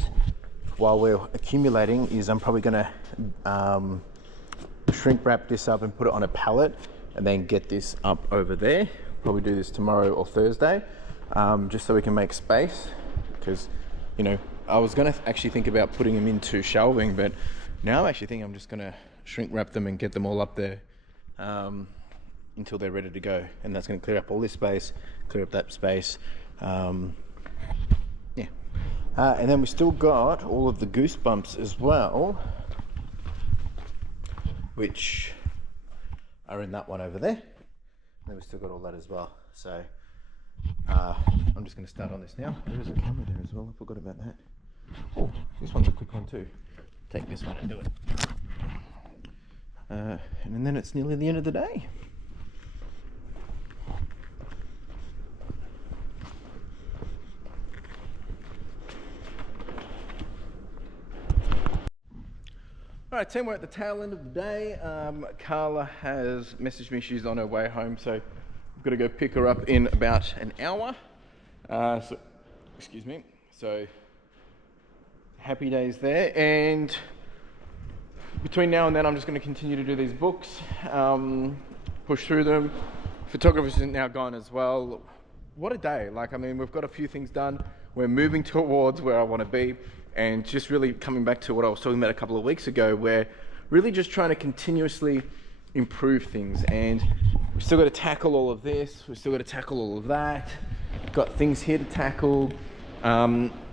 while we're accumulating, is I'm probably going to shrink wrap this up and put it on a pallet, and then get this up over there. Probably do this tomorrow or Thursday, just so we can make space. Because, you know, I was going to actually think about putting them into shelving, but now I actually think I'm just going to shrink wrap them and get them all up there until they're ready to go. And that's going to clear up all this space, clear up that space. Yeah. And then we still got all of the Goosebumps as well, which are in that one over there. And then we still got all that as well. So I'm just going to start on this now. There is a camera there as well, I forgot about that. Oh, this one's a quick one too. Take this one and do it. And then it's nearly the end of the day. All right, team, we're at the tail end of the day. Carla has messaged me she's on her way home, so I've got to go pick her up in about an hour. Excuse me. So happy days there. And between now and then, I'm just going to continue to do these books, push through them. Photographer's now gone as well. What a day. Like, I mean, we've got a few things done. We're moving towards where I want to be. And just really coming back to what I was talking about a couple of weeks ago, where really just trying to continuously improve things. And we've still got to tackle all of this. We've still got to tackle all of that. Got things here to tackle.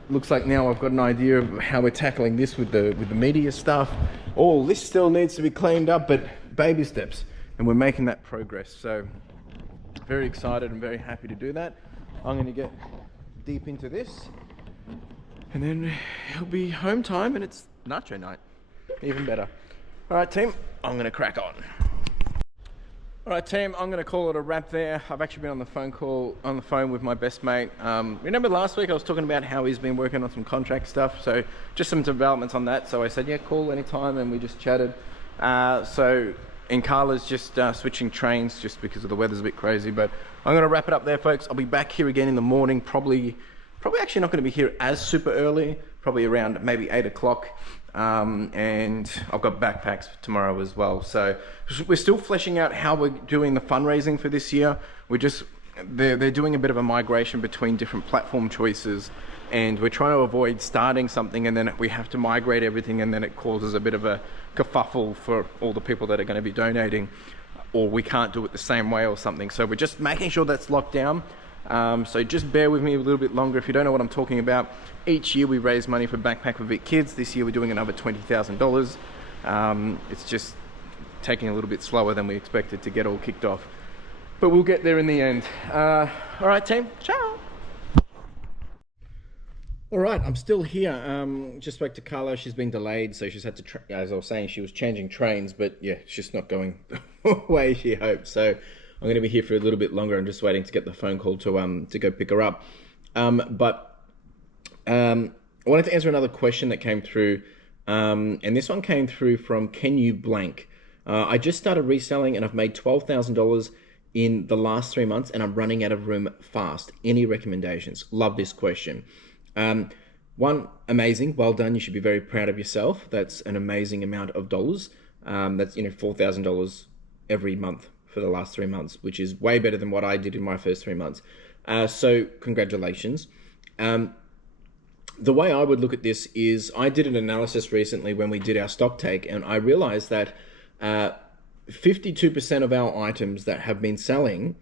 Looks like now I've got an idea of how we're tackling this with the media stuff. All this still needs to be cleaned up, but baby steps. And we're making that progress. So very excited and very happy to do that. I'm going to get deep into this. And then it'll be home time and it's nacho night. Even better. All right, team, I'm gonna crack on. All right, team, I'm gonna call it a wrap there. I've actually been on the phone with my best mate. Remember last week I was talking about how he's been working on some contract stuff, so just some developments on that. So I said, yeah, call anytime, and we just chatted. And Carla's just switching trains just because of the weather's a bit crazy, but I'm gonna wrap it up there, folks. I'll be back here again in the morning, probably actually not going to be here as super early, probably around maybe 8 o'clock. And I've got backpacks tomorrow as well. So we're still fleshing out how we're doing the fundraising for this year. They're doing a bit of a migration between different platform choices, and we're trying to avoid starting something and then we have to migrate everything, and then it causes a bit of a kerfuffle for all the people that are going to be donating. or we can't do it the same way or something. So we're just making sure that's locked down. So just bear with me a little bit longer. If you don't know what I'm talking about, each year we raise money for Backpack for Vic Kids. This year we're doing another $20,000. It's just taking a little bit slower than we expected to get all kicked off, but we'll get there in the end. All right, team, ciao. All right, I'm still here. Just spoke to Carla. She's been delayed, so she's had to, as I was saying, she was changing trains, but yeah, it's just not going the way she hoped. So I'm going to be here for a little bit longer. I'm just waiting to get the phone call to go pick her up. I wanted to answer another question that came through, and this one came through from Can You Blank. I just started reselling and I've made $12,000 in the last 3 months, and I'm running out of room fast. Any recommendations? Love this question. One, amazing, well done. You should be very proud of yourself. That's an amazing amount of dollars. That's $4,000 every month for the last 3 months, which is way better than what I did in my first 3 months. So congratulations. The way I would look at this is I did an analysis recently when we did our stock take, and I realized that 52% of our items that have been selling,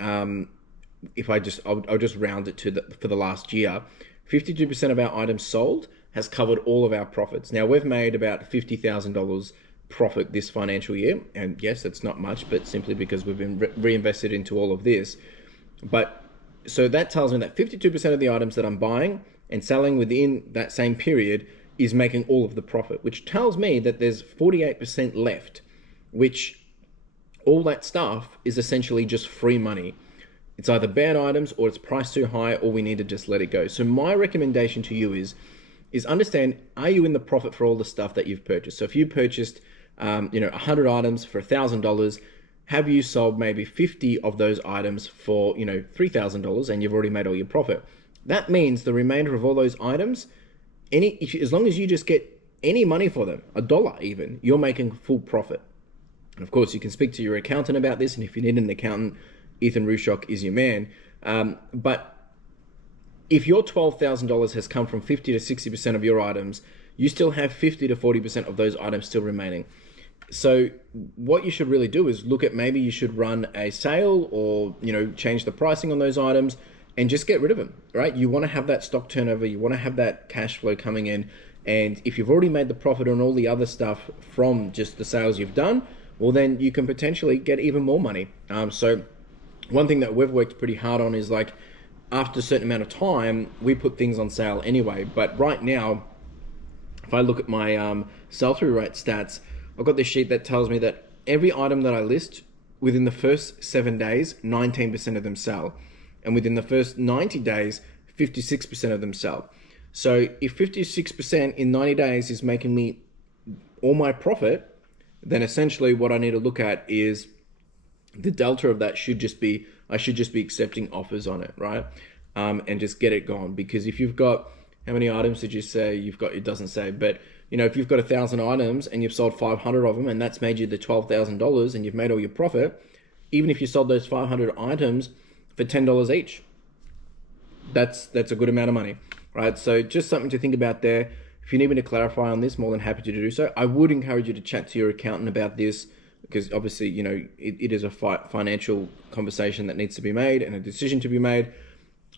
I'll just round it to for the last year, 52% of our items sold has covered all of our profits. Now we've made about $50,000 profit this financial year, and yes, that's not much, but simply because we've been reinvested into all of this. But so that tells me that 52% of the items that I'm buying and selling within that same period is making all of the profit, which tells me that there's 48% left, which all that stuff is essentially just free money. It's either bad items or it's priced too high, or we need to just let it go. So my recommendation to you is understand, are you in the profit for all the stuff that you've purchased? So if you purchased 100 items for $1,000, have you sold maybe 50 of those items for $3,000 and you've already made all your profit? That means the remainder of all those items, as long as you just get any money for them, $1 even, you're making full profit. And of course, you can speak to your accountant about this, and if you need an accountant, Ethan Rushock is your man. But if your $12,000 has come from 50 to 60% of your items, you still have 50 to 40% of those items still remaining. So what you should really do is look at, maybe you should run a sale, or change the pricing on those items and just get rid of them, right? You want to have that stock turnover, you want to have that cash flow coming in, and if you've already made the profit on all the other stuff from just the sales you've done, well then you can potentially get even more money. So one thing that we've worked pretty hard on is, like, after a certain amount of time, we put things on sale anyway. But right now, if I look at my sell-through rate stats, I've got this sheet that tells me that every item that I list, within the first 7 days, 19% of them sell. And within the first 90 days, 56% of them sell. So if 56% in 90 days is making me all my profit, then essentially what I need to look at is the delta of that should just be, I should just be accepting offers on it, right? And just get it gone. Because if you've got, how many items did you say you've got? It doesn't say, but if you've got 1,000 items and you've sold 500 of them, and that's made you the $12,000 and you've made all your profit, even if you sold those 500 items for $10 each, that's a good amount of money, right? So just something to think about there. If you need me to clarify on this, more than happy to do so. I would encourage you to chat to your accountant about this, because obviously, it is a financial conversation that needs to be made and a decision to be made.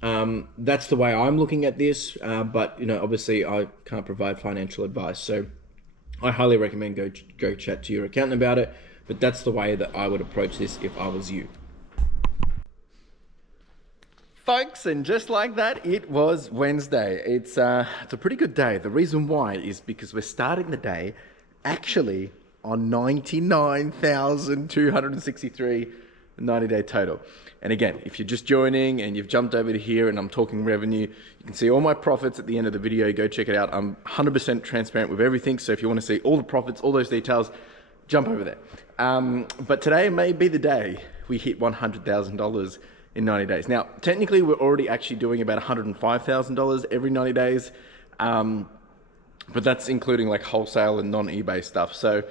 That's the way I'm looking at this, but obviously I can't provide financial advice. So I highly recommend go chat to your accountant about it, but that's the way that I would approach this if I was you. Folks, and just like that, it was Wednesday. It's a pretty good day. The reason why is because we're starting the day actually on 99,263 90-day total. And again, if you're just joining and you've jumped over to here and I'm talking revenue, you can see all my profits at the end of the video. Go check it out. I'm 100% transparent with everything. So if you want to see all the profits, all those details, jump over there. But today may be the day we hit $100,000 in 90 days. Now, technically, we're already actually doing about $105,000 every 90 days. But that's including like wholesale and non-eBay stuff. So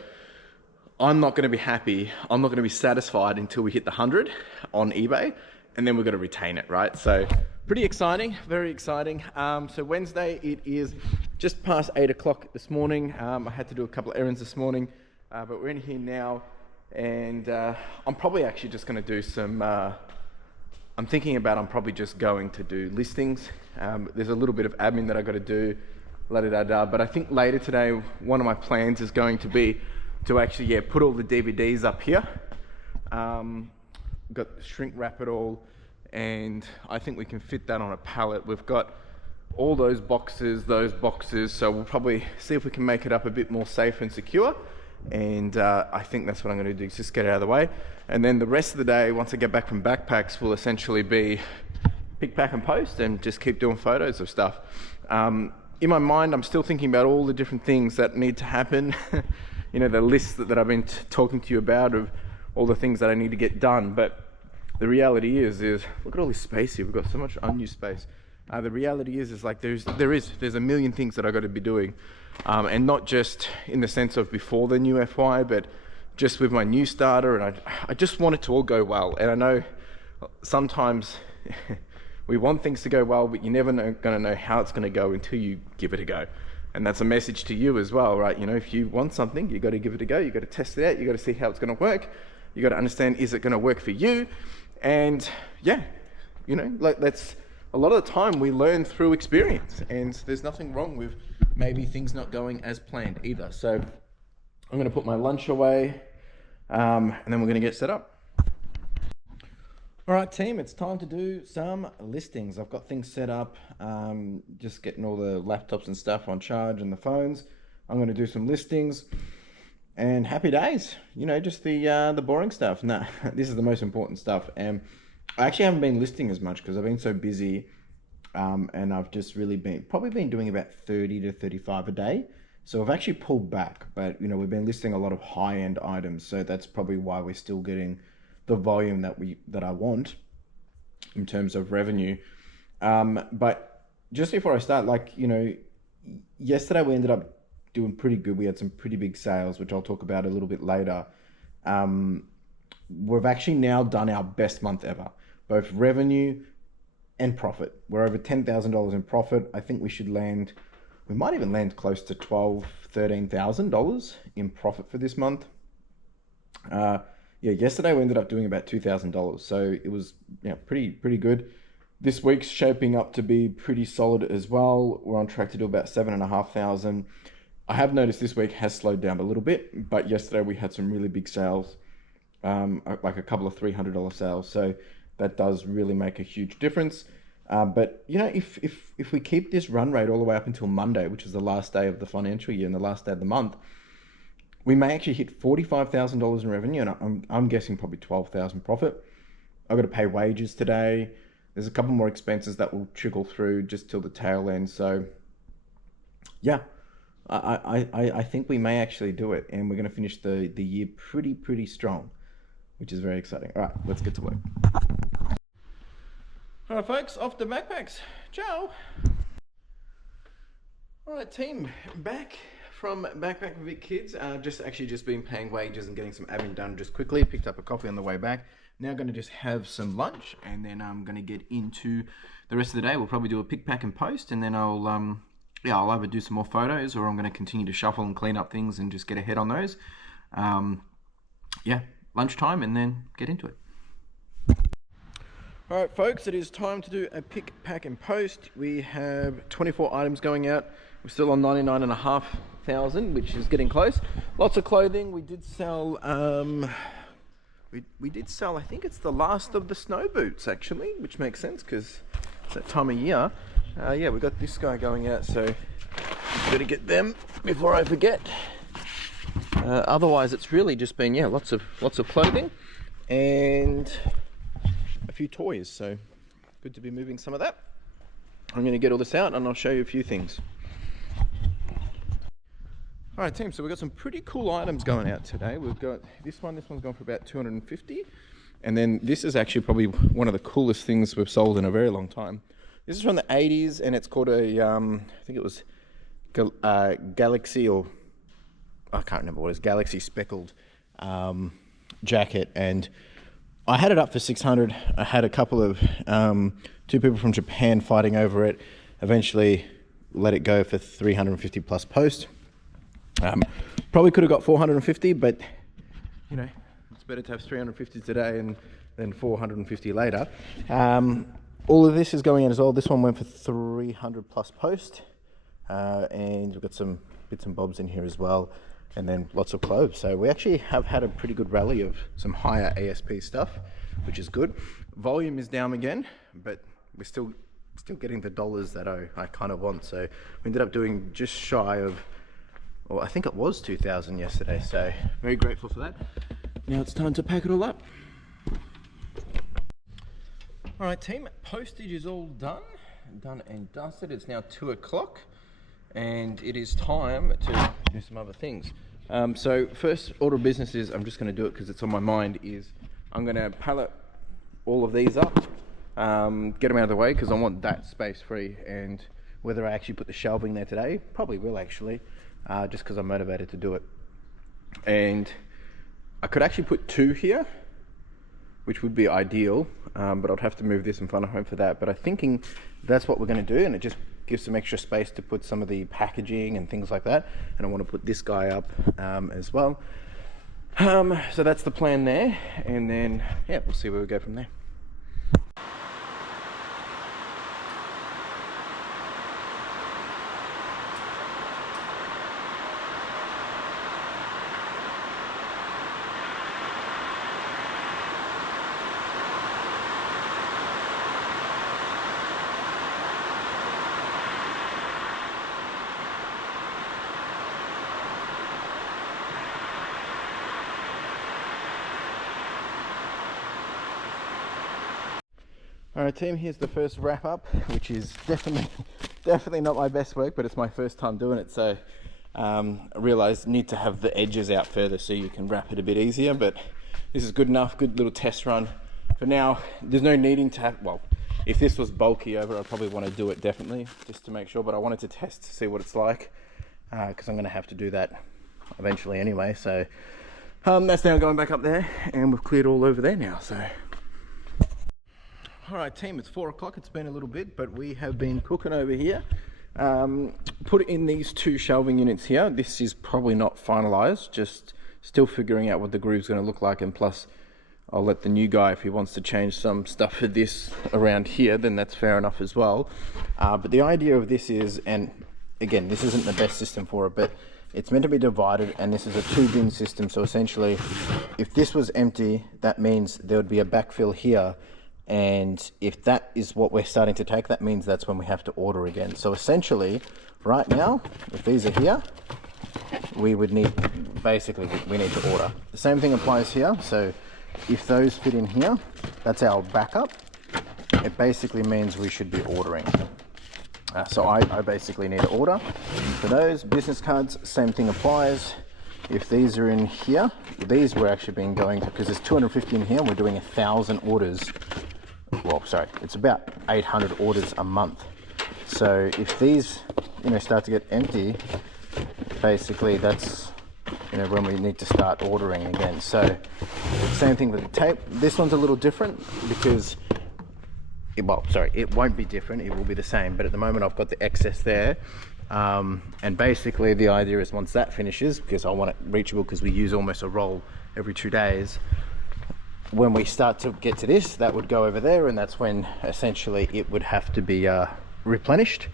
I'm not going to be happy. I'm not going to be satisfied until we hit the 100 on eBay, and then we're going to retain it, right? So pretty exciting, very exciting. So Wednesday, it is just past 8 o'clock this morning. I had to do a couple of errands this morning, but we're in here now. and I'm probably actually just going to do some, I'm thinking about I'm probably just going to do listings. There's a little bit of admin that I got to do, but I think later today, one of my plans is going to be to actually, put all the DVDs up here. Got shrink wrap it all, and I think we can fit that on a pallet. We've got all those boxes, so we'll probably see if we can make it up a bit more safe and secure. And I think that's what I'm going to do, is just get it out of the way. And then the rest of the day, once I get back from backpacks, will essentially be pick, pack and post, and just keep doing photos of stuff. In my mind, I'm still thinking about all the different things that need to happen. You know, the list that I've been talking to you about of all the things that I need to get done. But the reality is look at all this space here. We've got so much unused space. The reality is like there's a million things that I got to be doing, and not just in the sense of before the new FY, but just with my new starter. And I just want it to all go well. And I know sometimes we want things to go well, but you're never going to know how it's going to go until you give it a go. And that's a message to you as well, right? You know, if you want something, you got to give it a go. You got to test it out. You got to see how it's going to work. You got to understand, is it going to work for you? And yeah, you know, that's a lot of the time we learn through experience, and there's nothing wrong with maybe things not going as planned either. So I'm going to put my lunch away, and then we're going to get set up. All right, team, it's time to do some listings. I've got things set up, just getting all the laptops and stuff on charge and the phones. I'm going to do some listings, and happy days. You know, just the boring stuff. No, this is the most important stuff. And I actually haven't been listing as much because I've been so busy, and I've just really probably been doing about 30 to 35 a day. So I've actually pulled back, but you know, we've been listing a lot of high-end items. So that's probably why we're still getting the volume that I want in terms of revenue. But just before I start, like, you know, yesterday we ended up doing pretty good. We had some pretty big sales, which I'll talk about a little bit later. We've actually now done our best month ever, both revenue and profit. We're over $10,000 in profit. I think we might even land close to $12,000, $13,000 in profit for this month. Yesterday we ended up doing about $2,000, so it was pretty good. This week's shaping up to be pretty solid as well. We're on track to do about 7,500. I have noticed this week has slowed down a little bit, but yesterday we had some really big sales, like a couple of $300 sales. So that does really make a huge difference. But you know, if we keep this run rate all the way up until Monday, which is the last day of the financial year and the last day of the month, we may actually hit $45,000 in revenue, and I'm guessing probably 12,000 profit. I've got to pay wages today. There's a couple more expenses that will trickle through just till the tail end. So yeah, I think we may actually do it, and we're going to finish the year pretty strong, which is very exciting. All right, let's get to work. All right, folks, off to backpacks. Ciao. All right, team, back from Backpack with Vic Kids. Just been paying wages and getting some admin done just quickly. Picked up a coffee on the way back. Now going to just have some lunch, and then I'm going to get into the rest of the day. We'll probably do a pick, pack and post, and then I'll either do some more photos, or I'm going to continue to shuffle and clean up things and just get ahead on those. Lunchtime, and then get into it. All right, folks, it is time to do a pick, pack and post. We have 24 items going out. We're still on 99,500, which is getting close. Lots of clothing. We did sell, we did sell, I think it's the last of the snow boots, actually, which makes sense because it's that time of year. We got this guy going out, so I'm gonna get them before I forget. Otherwise, it's really just been lots of clothing and a few toys. So good to be moving some of that. I'm going to get all this out and I'll show you a few things. All right, team. So we've got some pretty cool items going out today. We've got this one. This one's going for about 250, and then this is actually probably one of the coolest things we've sold in a very long time. This is from the 80s, and it's called a I think it was Galaxy, or I can't remember what it is, Galaxy speckled jacket, and I had it up for 600. I had a couple of two people from Japan fighting over it. Eventually let it go for 350 plus post. Probably could have got 450, but you know, better to have 350 today and then 450 later. All of this is going in as well. This one went for 300 plus post, and we've got some bits and bobs in here as well, and then lots of clothes. So we actually have had a pretty good rally of some higher ASP stuff, which is good. Volume is down again, but we're still getting the dollars that I kind of want. So we ended up doing just shy of, well, I think it was 2,000 yesterday. So very grateful for that. Now it's time to pack it all up. All right, team, postage is all done and dusted. It's now 2 o'clock and it is time to do some other things. So first order of business is, I'm just going to do it because it's on my mind, is I'm going to pallet all of these up, get them out of the way because I want that space free. And whether I actually put the shelving there today, probably will actually, just because I'm motivated to do it. And I could actually put 2 here, which would be ideal, but I'd have to move this in front of home for that. But I'm thinking that's what we're going to do, and it just gives some extra space to put some of the packaging and things like that. And I want to put this guy up as well. So that's the plan there, and then yeah, we'll see where we go from there. All right, team, here's the first wrap up, which is definitely not my best work, but it's my first time doing it. So I realized need to have the edges out further so you can wrap it a bit easier, but this is good enough, good little test run. For now, there's no needing to have, well, if this was bulky over, I'd probably want to do it definitely, just to make sure, but I wanted to test to see what it's like, because I'm going to have to do that eventually anyway. So that's now going back up there, and we've cleared all over there now, so. All right, team, it's 4 o'clock. It's been a little bit, but we have been cooking over here. Put in these 2 shelving units here. This is probably not finalized, just still figuring out what the groove's going to look like. And plus, I'll let the new guy, if he wants to change some stuff for this around here, then that's fair enough as well. But the idea of this is, and again, this isn't the best system for it, but it's meant to be divided, and this is a 2-bin system. So essentially, if this was empty, that means there would be a backfill here. And if that is what we're starting to take, that means that's when we have to order again. So essentially, right now, if these are here, we would need, basically, we need to order. The same thing applies here. So if those fit in here, that's our backup. It basically means we should be ordering. So I basically need to order. For those business cards, same thing applies. If these are in here, these were actually been going, because there's 250 in here, and we're doing 1,000 orders. Well, sorry, it's about 800 orders a month. So if these, start to get empty, basically that's, when we need to start ordering again. So same thing with the tape. This one's a little different because, it won't be different. It will be the same. But at the moment, I've got the excess there. And basically the idea is once that finishes, because I want it reachable because we use almost a roll every 2 days, when we start to get to this, that would go over there, and that's when essentially it would have to be replenished.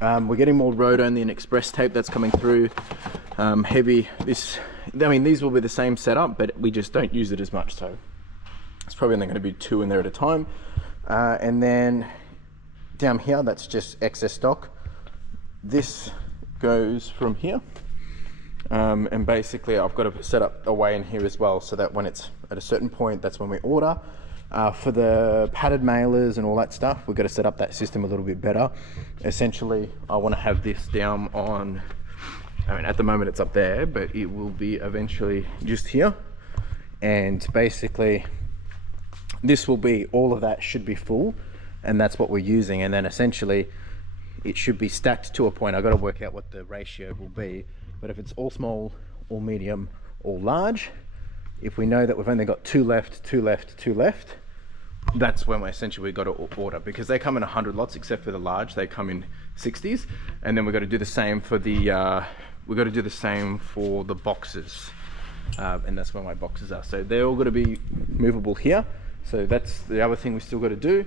We're getting more road only and express tape that's coming through, heavy. These will be the same setup, but we just don't use it as much, so it's probably only going to be 2 in there at a time. And then down here, that's just excess stock. This goes from here, and basically I've got to set up a way in here as well, so that when it's at a certain point, that's when we order. For the padded mailers and all that stuff, we've got to set up that system a little bit better. Essentially, I want to have this down on, at the moment it's up there, but it will be eventually just here. And basically, this will be, all of that should be full, and that's what we're using. And then essentially, it should be stacked to a point. I've got to work out what the ratio will be, but if it's all small, all medium, all large, if we know that we've only got 2 left, 2 left, 2 left, that's when we've got to order, because they come in 100 lots, except for the large, they come in 60s. And then we've got to do the same for the, the boxes. and that's where my boxes are. So they're all going to be movable here. So that's the other thing we still got to do.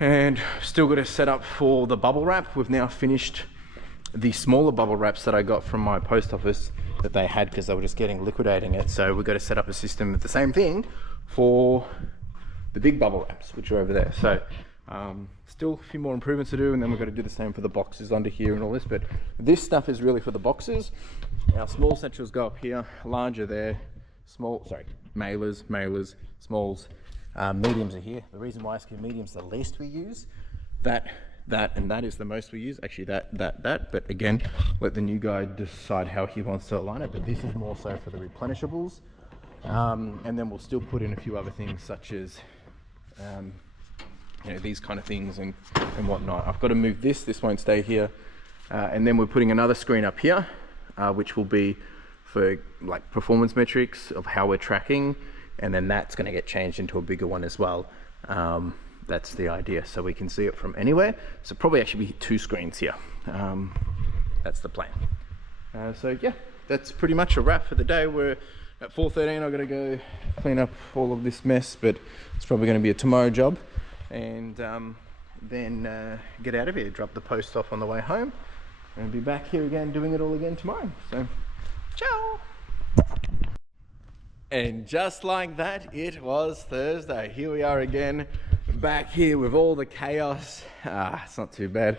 And still got to set up for the bubble wrap. We've now finished the smaller bubble wraps that I got from my post office that they had because they were just liquidating it. So we've got to set up a system with the same thing for the big bubble wraps, which are over there. So still a few more improvements to do, and then we've got to do the same for the boxes under here and all this. But this stuff is really for the boxes. Our small satchels go up here, larger there, mailers, smalls, mediums are here. The reason why I say medium's the least we use, that and that is the most we use. Actually that, but again, let the new guy decide how he wants to align it. But this is more so for the replenishables. And then we'll still put in a few other things such as these kind of things and whatnot. I've got to move this won't stay here. And then we're putting another screen up here, which will be for like performance metrics of how we're tracking. And then that's going to get changed into a bigger one as well. That's the idea, so we can see it from anywhere. So probably actually be 2 screens here. That's the plan. So yeah, that's pretty much a wrap for the day. We're at 4:13. I've got to go clean up all of this mess, but it's probably going to be a tomorrow job. And then get out of here, drop the post off on the way home, and be back here again doing it all again tomorrow. So, ciao! And just like that, it was Thursday. Here we are again, back here with all the chaos. It's not too bad.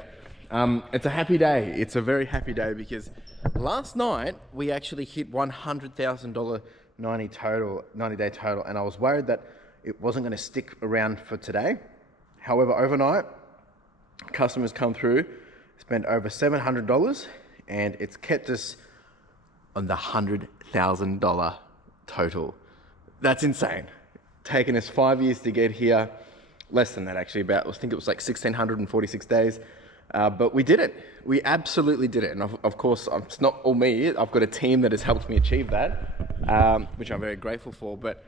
It's a happy day. It's a very happy day because last night we actually hit $100,000 90-day total, and I was worried that it wasn't going to stick around for today. However, overnight, customers come through, spend over $700, and it's kept us on the $100,000 total. That's insane. Taken us 5 years to get here. Less than that actually, I think it was like 1,646 days. But we did it. We absolutely did it. And of course, it's not all me. I've got a team that has helped me achieve that, which I'm very grateful for. But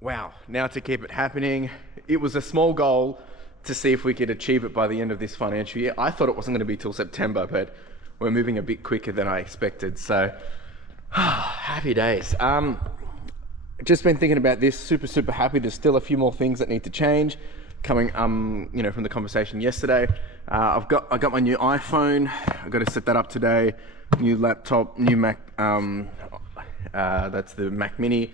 wow, now to keep it happening. It was a small goal to see if we could achieve it by the end of this financial year. I thought it wasn't going to be till September, but we're moving a bit quicker than I expected. So happy days. Just been thinking about this, super happy. There's still a few more things that need to change coming from the conversation yesterday. I got my new iPhone. I've got to set that up today. New laptop, new Mac, that's the Mac Mini,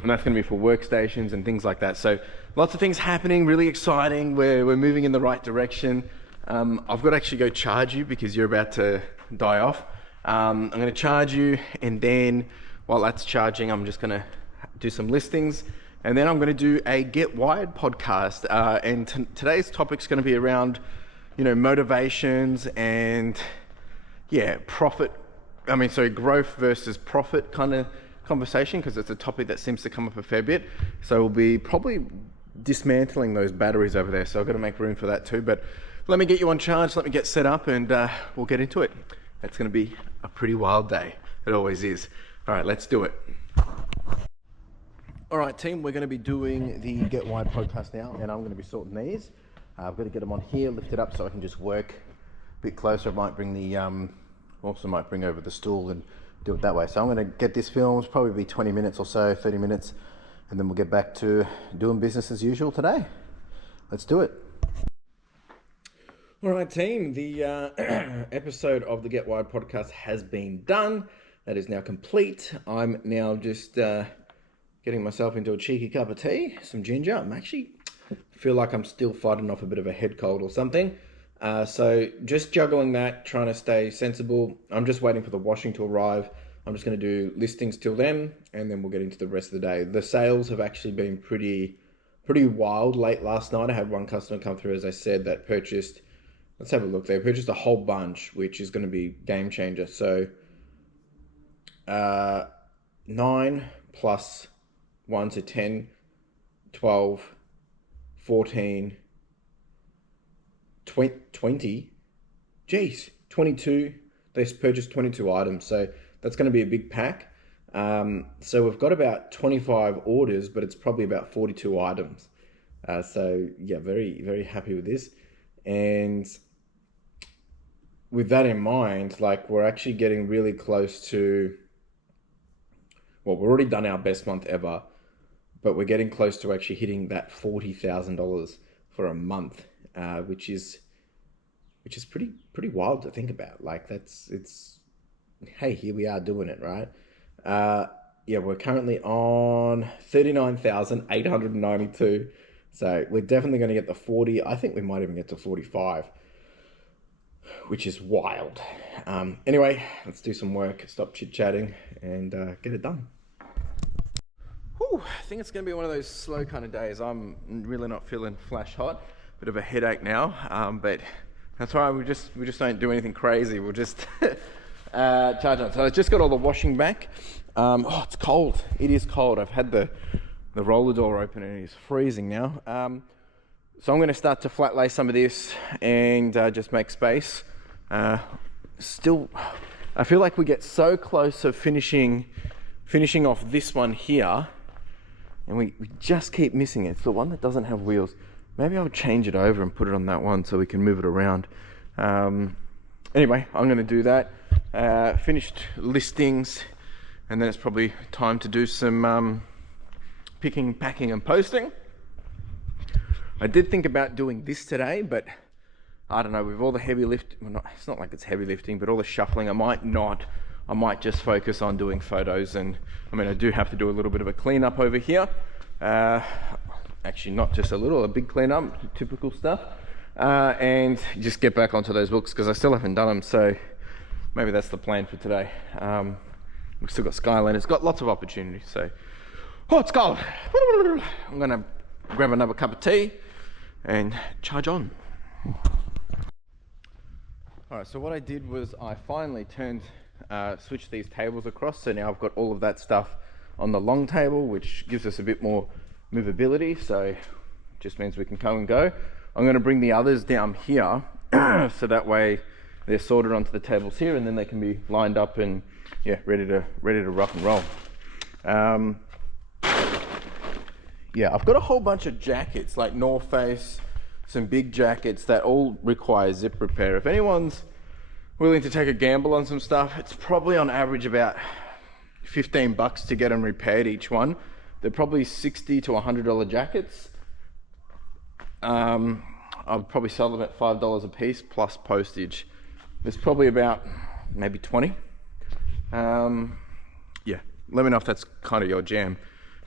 and that's going to be for workstations and things like that. So lots of things happening, really exciting. We're moving in the right direction. I've got to actually go charge you because you're about to die off. I'm going to charge you, and then while that's charging, I'm just going to do some listings, and then I'm going to do a Get Wired podcast. And today's topic's going to be around, motivations and growth versus profit kind of conversation, because it's a topic that seems to come up a fair bit. So we'll be probably dismantling those batteries over there. So I've got to make room for that too. But let me get you on charge. Let me get set up, and we'll get into it. It's going to be a pretty wild day. It always is. All right, let's do it. All right, team, we're going to be doing the Get Wired podcast now, and I'm going to be sorting these. I've got to get them on here, lift it up so I can just work a bit closer. I might bring might bring over the stool and do it that way. So I'm going to get this filmed, probably be 20 minutes or so, 30 minutes, and then we'll get back to doing business as usual today. Let's do it. All right, team, the episode of the Get Wired podcast has been done. That is now complete. I'm now just getting myself into a cheeky cup of tea, some ginger. Feel like I'm still fighting off a bit of a head cold or something. So just juggling that, trying to stay sensible. I'm just waiting for the washing to arrive. I'm just going to do listings till then, and then we'll get into the rest of the day. The sales have actually been pretty wild late last night. I had one customer come through, as I said, that purchased, let's have a look. They purchased a whole bunch, which is going to be game changer. So 9 plus 1 to 10, 12, 14, 20, 22. They purchased 22 items. So that's going to be a big pack. So we've got about 25 orders, but it's probably about 42 items. So yeah, very, very happy with this. And with that in mind, like, we're actually getting really close to well, we've already done our best month ever, but we're getting close to actually hitting that $40,000 for a month, which is pretty wild to think about. Like hey, here we are doing it, right? Yeah, we're currently on 39,892. So we're definitely going to get the 40. I think we might even get to 45, which is wild. Anyway, let's do some work, stop chit-chatting, and get it done. Whew, I think it's going to be one of those slow kind of days. I'm really not feeling flash hot. Bit of a headache now, but that's why we just don't do anything crazy. We'll just charge on. So I just got all the washing back. Oh, it's cold. It is cold. I've had the roller door open and it is freezing now. So I'm going to start to flat lay some of this and just make space. Still, I feel like we get so close to finishing off this one here, and we just keep missing it. It's the one that doesn't have wheels. Maybe I'll change it over and put it on that one so we can move it around. Anyway, I'm going to do that. Finished listings, and then it's probably time to do some picking, packing, and posting. I did think about doing this today, but I don't know, with all the heavy lift, well, it's not like it's heavy lifting, but all the shuffling, I might just focus on doing photos. And I mean, I do have to do a little bit of a cleanup over here. Actually, not just a little, a big cleanup, typical stuff. And just get back onto those books because I still haven't done them. So maybe that's the plan for today. We've still got Skyline. It's got lots of opportunity. So, oh, it's cold. I'm gonna grab another cup of tea and charge on. All right, so what I did was I finally switched these tables across. So now I've got all of that stuff on the long table, which gives us a bit more movability. So just means we can come and go. I'm going to bring the others down here so that way they're sorted onto the tables here, and then they can be lined up and yeah, ready to rock and roll. Yeah, I've got a whole bunch of jackets like North Face, some big jackets that all require zip repair. If anyone's willing to take a gamble on some stuff, it's probably on average about $15 to get them repaired each one. They're probably $60 to $100 jackets. I'll probably sell them at $5 a piece plus postage. There's probably about maybe 20. Yeah, let me know if that's kind of your jam,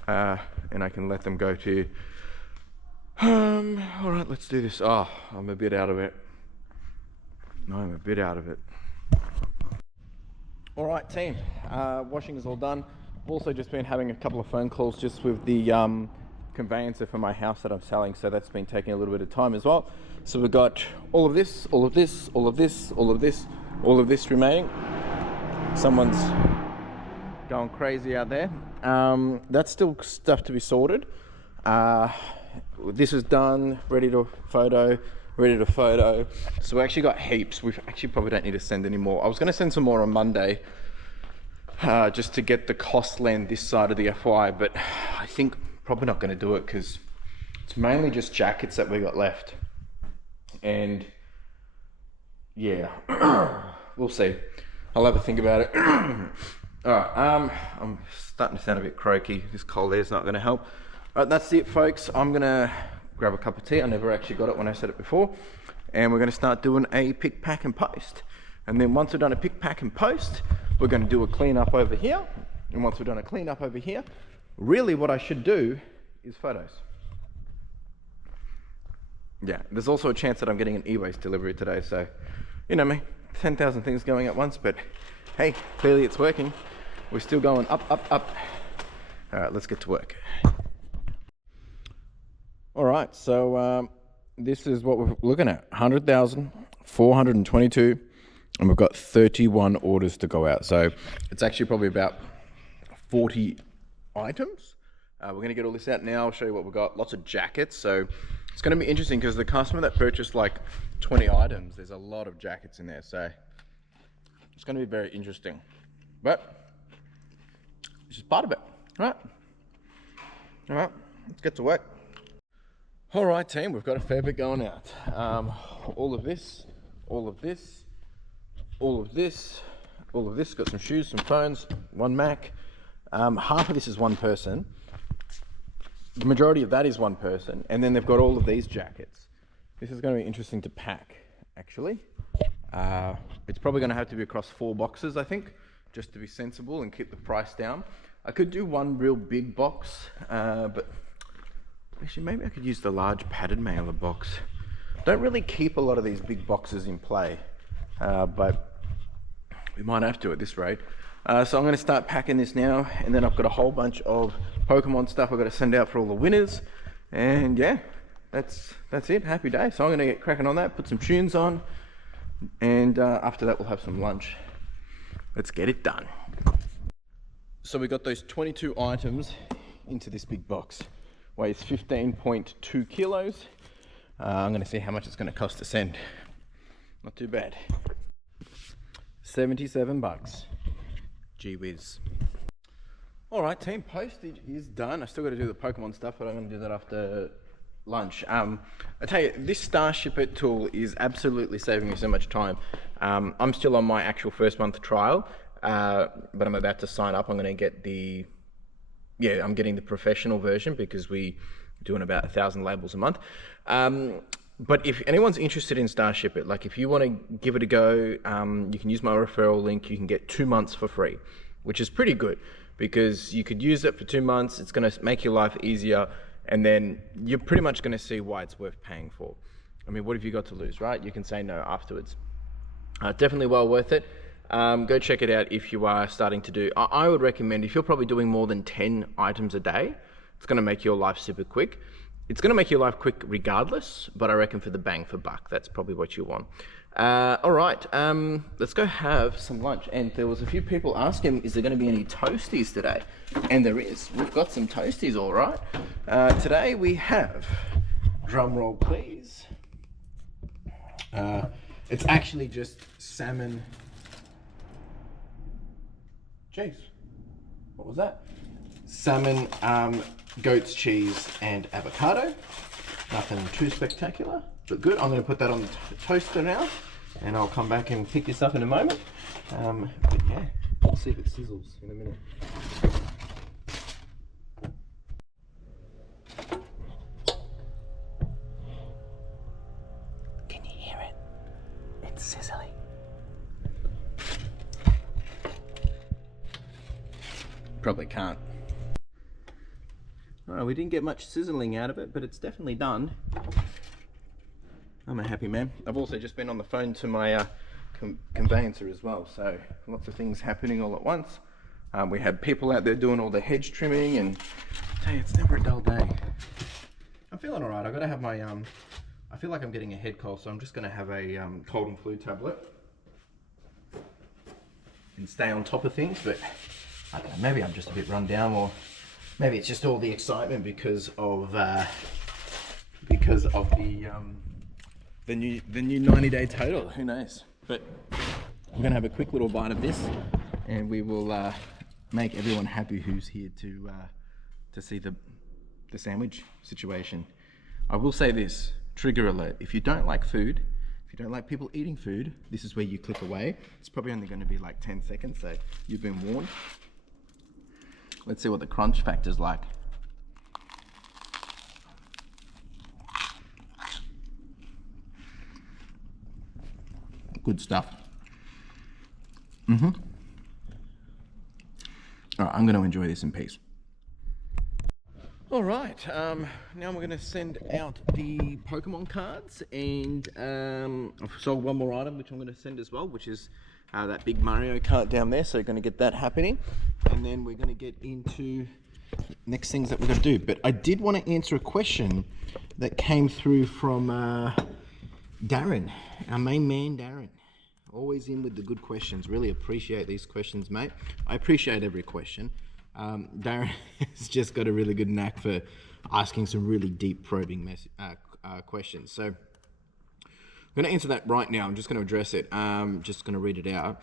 and I can let them go to you. All right, let's do this. Oh, I'm a bit out of it. No, I'm a bit out of it. All right, team, washing is all done. I've also just been having a couple of phone calls just with the conveyancer for my house that I'm selling, so that's been taking a little bit of time as well. So we've got all of this, all of this, all of this, all of this, all of this remaining. Someone's going crazy out there. That's still stuff to be sorted. This is done, ready to photo. So we actually got heaps. We actually probably don't need to send any more. I was going to send some more on Monday, just to get the cost land this side of the FY, but I think probably not going to do it because it's mainly just jackets that we got left. And yeah, we'll see. I'll have a think about it. All right, I'm starting to sound a bit croaky. This cold air's not going to help. All right, that's it, folks. I'm going to grab a cup of tea. I never actually got it when I said it before. And we're going to start doing a pick, pack, and post. And then once we've done a pick, pack, and post, we're going to do a clean up over here. And once we've done a clean up over here, really what I should do is photos. Yeah, there's also a chance that I'm getting an e-waste delivery today. So, you know me, 10,000 things going at once, but hey, clearly it's working. We're still going up, up, up. All right, let's get to work. All right, so this is what we're looking at, 100,422, and we've got 31 orders to go out. So it's actually probably about 40 items. We're gonna get all this out now. I'll show you what we've got. Lots of jackets. So it's gonna be interesting because the customer that purchased like 20 items, there's a lot of jackets in there. So it's gonna be very interesting, but this is part of it, right? All right, let's get to work. All right, team, we've got a fair bit going out. All of this, all of this, all of this, all of this. Got some shoes, some phones, one Mac, Half of this is one person. The majority of that is one person, and then they've got all of these jackets. This is going to be interesting to pack, actually. It's probably going to have to be across 4 boxes, I think, just to be sensible and keep the price down. I could do one real big box, but actually maybe I could use the large padded mailer box. Don't really keep a lot of these big boxes in play, but we might have to at this rate. So I'm going to start packing this now, and then I've got a whole bunch of Pokemon stuff I've got to send out for all the winners, and yeah, that's it. Happy day. So I'm going to get cracking on that, put some tunes on, and after that we'll have some lunch. Let's get it done. So we got those 22 items into this big box. Weighs 15.2 kilos. I'm going to see how much it's going to cost to send. Not too bad. 77 bucks. Gee whiz. All right, team, postage is done. I still got to do the Pokemon stuff, but I'm going to do that after lunch. I tell you, this StarShipit tool is absolutely saving me so much time. I'm still on my actual first month trial, but I'm about to sign up. I'm going to get I'm getting the professional version because we're doing about 1,000 labels a month. But if anyone's interested in StarShipit, like if you want to give it a go, you can use my referral link. You can get 2 months for free, which is pretty good because you could use it for 2 months. It's going to make your life easier, and then you're pretty much going to see why it's worth paying for. I mean, what have you got to lose, right? You can say no afterwards. Definitely well worth it. Go check it out if you are starting to do. I would recommend, if you're probably doing more than 10 items a day, it's going to make your life super quick. It's going to make your life quick regardless, but I reckon for the bang for buck, that's probably what you want. All right, let's go have some lunch. And there was a few people asking, is there going to be any toasties today? And there is. We've got some toasties, all right. Today we have, drum roll please. It's actually just salmon. Jeez, what was that? Salmon, goat's cheese and avocado. Nothing too spectacular, but good. I'm going to put that on the toaster now, and I'll come back and pick this up in a moment. But yeah, we'll see if it sizzles in a minute. Can you hear it? It's sizzling. Probably can't. Alright, we didn't get much sizzling out of it, but it's definitely done. I'm a happy man. I've also just been on the phone to my conveyancer as well, so lots of things happening all at once. We had people out there doing all the hedge trimming, and I tell you, it's never a dull day. I'm feeling alright. I've got to have my, I feel like I'm getting a head cold, so I'm just going to have a cold and flu tablet and stay on top of things, but I don't know, maybe I'm just a bit run down, or maybe it's just all the excitement because of the new 90-day total. Who knows? But we're gonna have a quick little bite of this, and we will make everyone happy who's here to see the sandwich situation. I will say this, trigger alert: if you don't like food, if you don't like people eating food, this is where you click away. It's probably only going to be like 10 seconds, so you've been warned. Let's see what the crunch factor's like. Good stuff. All right, I'm going to enjoy this in peace. All right, now we're going to send out the Pokemon cards, and I've sold one more item which I'm going to send as well, which is that big Mario cart down there, so we're going to get that happening, and then we're going to get into next things that we're going to do. But I did want to answer a question that came through from Darren, our main man Darren. Always in with the good questions. Really appreciate these questions, mate. I appreciate every question. Darren has just got a really good knack for asking some really deep probing questions. So I'm going to answer that right now. I'm just going to address it. I'm just going to read it out.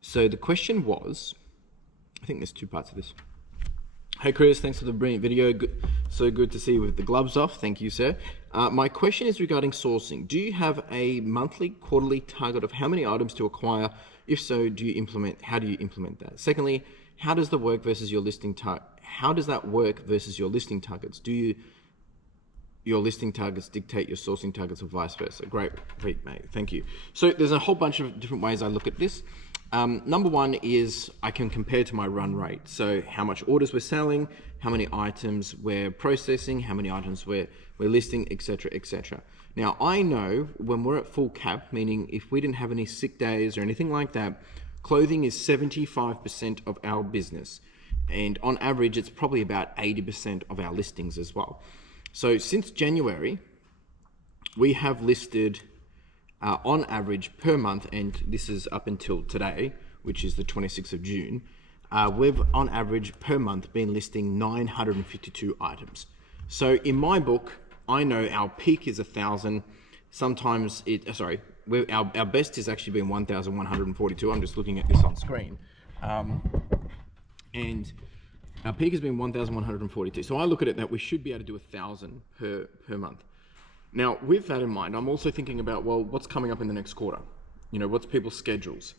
So the question was, I think there's two parts of this. Hey Chris, thanks for the brilliant video. So good to see you with the gloves off. Thank you, sir. My question is regarding sourcing. Do you have a monthly, quarterly target of how many items to acquire? If so, how do you implement that? Secondly, how does that work versus your listing targets? Do your listing targets dictate your sourcing targets or vice versa? Great, mate, thank you. So there's a whole bunch of different ways I look at this. Number one is I can compare to my run rate. So how much orders we're selling, how many items we're processing, how many items we're listing, etc., etc. Now I know when we're at full cap, meaning if we didn't have any sick days or anything like that, clothing is 75% of our business. And on average, it's probably about 80% of our listings as well. So since January, we have listed on average per month, and this is up until today, which is the 26th of June, we've on average per month been listing 952 items. So in my book, I know our peak is 1,000. Sometimes our best has actually been 1,142. I'm just looking at this on screen. And our peak has been 1,142. So I look at it that we should be able to do 1,000 per month. Now, with that in mind, I'm also thinking about, well, what's coming up in the next quarter? You know, what's people's schedules?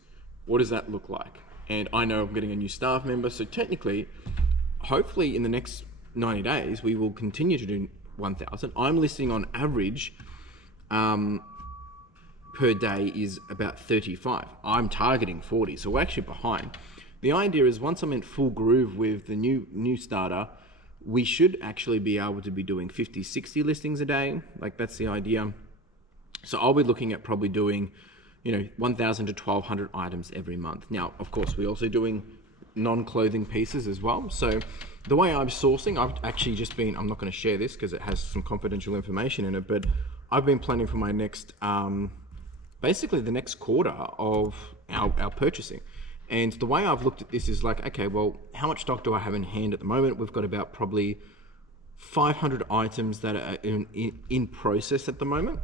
What does that look like? And I know I'm getting a new staff member. So technically, hopefully in the next 90 days, we will continue to do 1,000. I'm listing on average per day is about 35. I'm targeting 40, so we're actually behind. The idea is once I'm in full groove with the new starter, we should actually be able to be doing 50, 60 listings a day. Like that's the idea. So I'll be looking at probably doing, 1,000 to 1,200 items every month. Now, of course, we're also doing non-clothing pieces as well. So the way I'm sourcing, I've actually just been, I'm not going to share this because it has some confidential information in it, but I've been planning for my next, basically the next quarter of our purchasing. And the way I've looked at this is like, okay, well, how much stock do I have in hand at the moment? We've got about probably 500 items that are in process at the moment.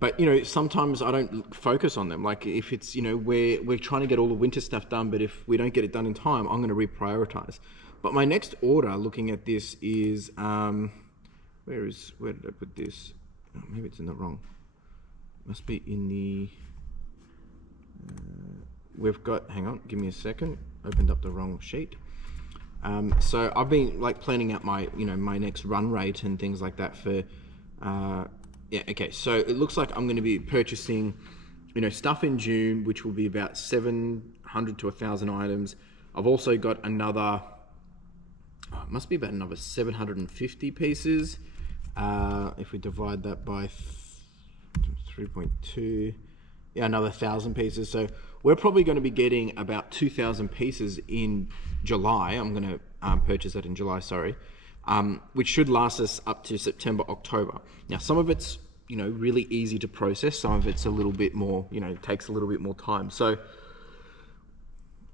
But sometimes I don't focus on them. Like if it's, we're trying to get all the winter stuff done, but if we don't get it done in time, I'm going to reprioritize. But my next order, looking at this, is where did I put this? Oh, maybe it's in the wrong. Must be in the. We've got. Hang on, give me a second. Opened up the wrong sheet. So I've been like planning out my, my next run rate and things like that for. Yeah. Okay. So it looks like I'm going to be purchasing, stuff in June, which will be about 700 to 1,000 items. I've also got another. It must be about another 750 pieces. If we divide that by 3.2, yeah, another 1,000 pieces. So we're probably going to be getting about 2,000 pieces in July. I'm going to purchase that in July, sorry, which should last us up to September, October. Now, some of it's, really easy to process. Some of it's a little bit more, takes a little bit more time. So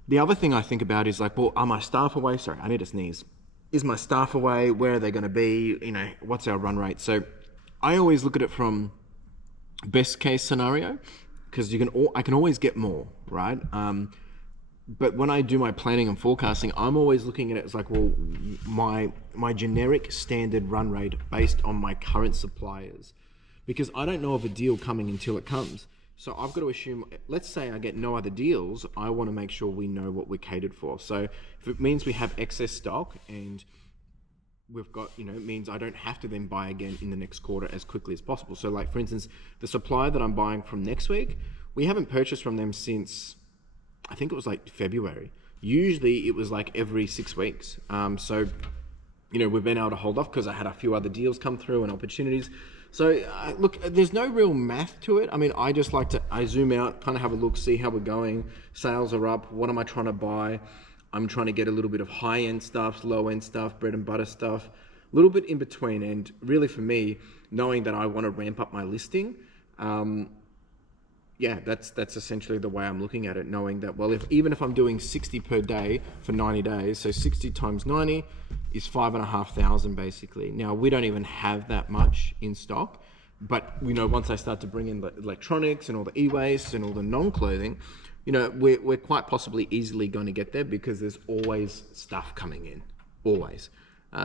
the other thing I think about is like, well, are my staff away? Sorry, I need to sneeze. Is my staff away? Where are they going to be? What's our run rate? So I always look at it from best case scenario, because I can always get more, right? But when I do my planning and forecasting, I'm always looking at it as like, well, my generic standard run rate based on my current suppliers, because I don't know of a deal coming until it comes. So I've got to assume, let's say I get no other deals, I want to make sure we know what we're catered for. So if it means we have excess stock and we've got, it means I don't have to then buy again in the next quarter as quickly as possible. So like, for instance, the supplier that I'm buying from next week, we haven't purchased from them since, I think it was like February. Usually it was like every 6 weeks. So, we've been able to hold off because I had a few other deals come through and opportunities. So look, there's no real math to it. I mean, I just like I zoom out, kind of have a look, see how we're going. Sales are up. What am I trying to buy? I'm trying to get a little bit of high-end stuff, low-end stuff, bread and butter stuff, a little bit in between. And really for me, knowing that I want to ramp up my listing, yeah, that's essentially the way I'm looking at it, knowing that, well, even if I'm doing 60 per day for 90 days, so 60 times 90 is 5,500 basically. Now, we don't even have that much in stock, but once I start to bring in the electronics and all the e-waste and all the non-clothing, we're quite possibly easily going to get there because there's always stuff coming in, always.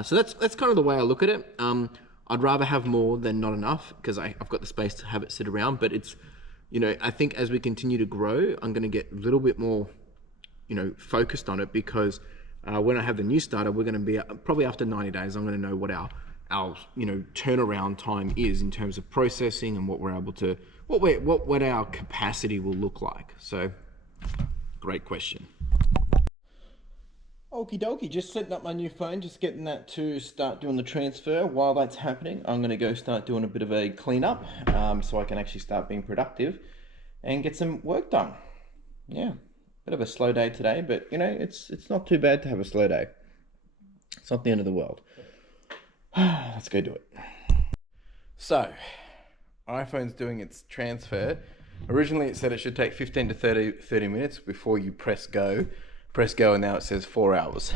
So that's kind of the way I look at it. I'd rather have more than not enough because I've got the space to have it sit around, but it's, I think as we continue to grow, I'm going to get a little bit more, focused on it, because when I have the new starter, we're going to be probably after 90 days, I'm going to know what our turnaround time is in terms of processing and what we're able to, what our capacity will look like. So great question. Okie dokie, just setting up my new phone, just getting that to start doing the transfer. While that's happening, I'm going to go start doing a bit of a cleanup, so I can actually start being productive and get some work done. Yeah, bit of a slow day today, but it's not too bad to have a slow day. It's not the end of the world. Let's go do it. So, iPhone's doing its transfer. Originally it said it should take 15 to 30 minutes before you press go, and now it says 4 hours.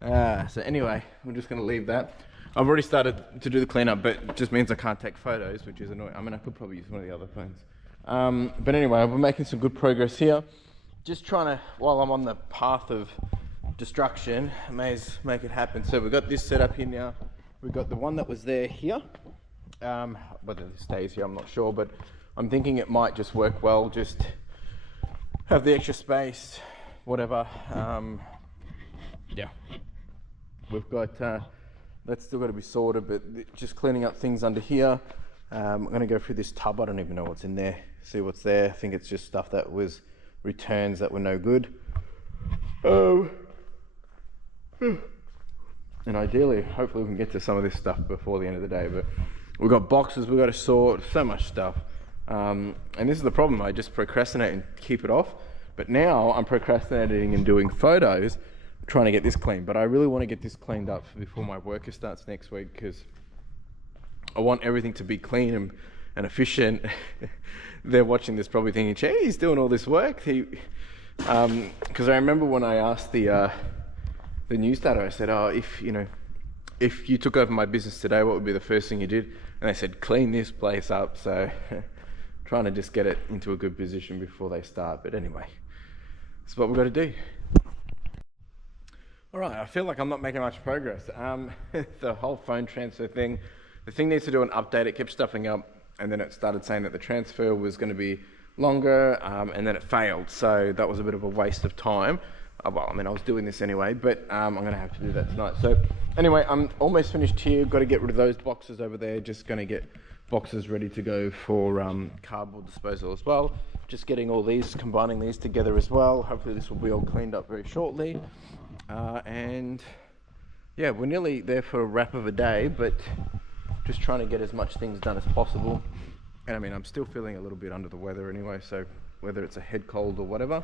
So anyway, we're just going to leave that. I've already started to do the cleanup, but it just means I can't take photos, which is annoying. I mean, I could probably use one of the other phones. But anyway, we're making some good progress here. Just trying to, while I'm on the path of destruction, I may as make it happen. So we've got this set up here now. We've got the one that was there here. Whether this stays here, I'm not sure, but I'm thinking it might just work well. Just have the extra space, whatever. Yeah, we've got that's still got to be sorted, but just cleaning up things under here. I'm going to go through this tub. I don't even know what's in there. See what's there. I think it's just stuff that was returns that were no good. And ideally, hopefully we can get to some of this stuff before the end of the day, but we've got boxes we've got to sort, so much stuff. And this is the problem, I just procrastinate and keep it off. But now I'm procrastinating and doing photos, trying to get this clean. But I really want to get this cleaned up before my worker starts next week, because I want everything to be clean and efficient. They're watching this probably thinking, gee, he's doing all this work. Because I remember when I asked the new starter, I said, if you took over my business today, what would be the first thing you did? And they said, clean this place up. So trying to just get it into a good position before they start. But anyway, that's what we've got to do. All right, I feel like I'm not making much progress. The whole phone transfer thing, the thing needs to do an update. It kept stuffing up, and then it started saying that the transfer was going to be longer, and then it failed. So that was a bit of a waste of time. Well, I mean, I was doing this anyway, but I'm going to have to do that tonight. So anyway, I'm almost finished here. Got to get rid of those boxes over there. Just going to get boxes ready to go for cardboard disposal as well. Just getting all these, combining these together as well. Hopefully this will be all cleaned up very shortly. And yeah, we're nearly there for a wrap of a day, but just trying to get as much things done as possible. And I mean, I'm still feeling a little bit under the weather anyway, so whether it's a head cold or whatever,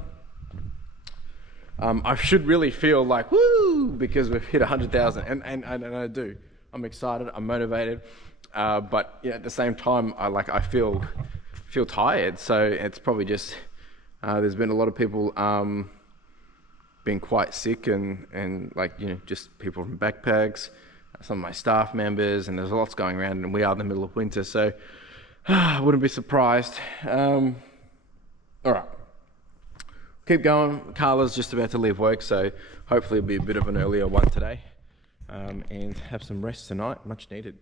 I should really feel like, woo, because we've hit 100,000, and I do. I'm excited, I'm motivated, but yeah, at the same time, I feel tired. So it's probably just, there's been a lot of people being quite sick, and just people from backpacks, some of my staff members, and there's lots going around, and we are in the middle of winter, so I wouldn't be surprised. All right. Keep going. Carla's just about to leave work, so hopefully it'll be a bit of an earlier one today, and have some rest tonight, much needed.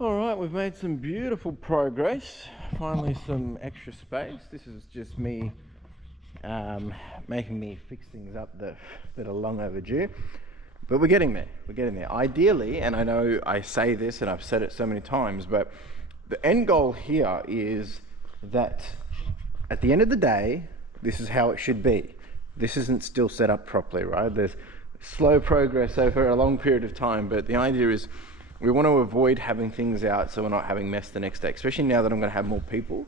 All right, we've made some beautiful progress. Finally some extra space. This is just me making me fix things up that are long overdue, but we're getting there. Ideally, and I know I say this and I've said it so many times, but the end goal here is that at the end of the day, this is how it should be. This isn't still set up properly, right? There's slow progress over a long period of time, but the idea is we want to avoid having things out so we're not having mess the next day, especially now that I'm going to have more people.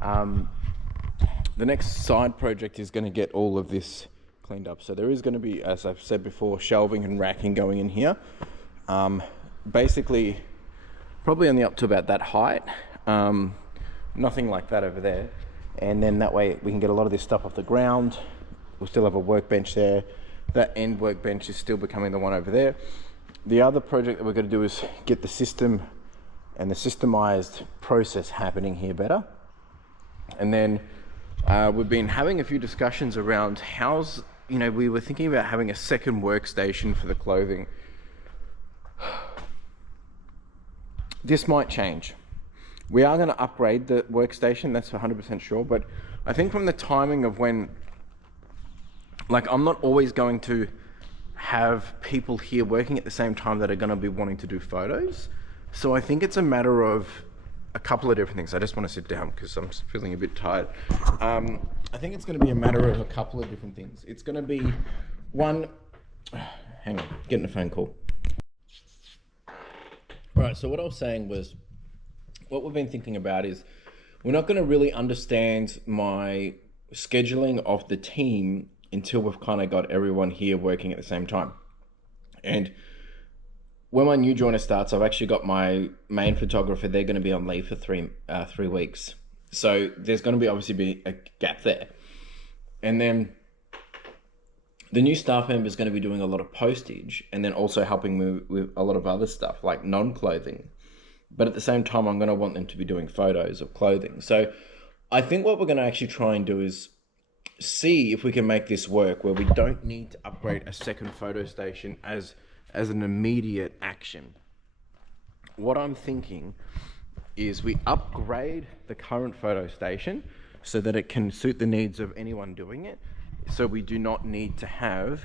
The next side project is going to get all of this cleaned up. So there is going to be, as I've said before, shelving and racking going in here. Basically, probably only up to about that height. Nothing like that over there. And then that way we can get a lot of this stuff off the ground. We'll still have a workbench there. That end workbench is still becoming the one over there. The other project that we're going to do is get the system and the systemized process happening here better. And then we've been having a few discussions around we were thinking about having a second workstation for the clothing. This might change. We are going to upgrade the workstation, that's 100% sure, but I think from the timing of when, like, I'm not always going to have people here working at the same time that are going to be wanting to do photos. So I think it's a matter of a couple of different things. I just want to sit down because I'm feeling a bit tired. I think it's going to be a matter of a couple of different things. It's going to be one, hang on, getting a phone call. All right, so what I was saying was, what we've been thinking about is we're not going to really understand my scheduling of the team until we've kind of got everyone here working at the same time. And when my new joiner starts, I've actually got my main photographer. They're going to be on leave for 3 weeks. So there's going to be obviously be a gap there. And then the new staff member is going to be doing a lot of postage and then also helping me with a lot of other stuff like non-clothing. But at the same time, I'm going to want them to be doing photos of clothing. So I think what we're going to actually try and do is see if we can make this work where we don't need to upgrade a second photo station as an immediate action. What I'm thinking is we upgrade the current photo station so that it can suit the needs of anyone doing it. So we do not need to have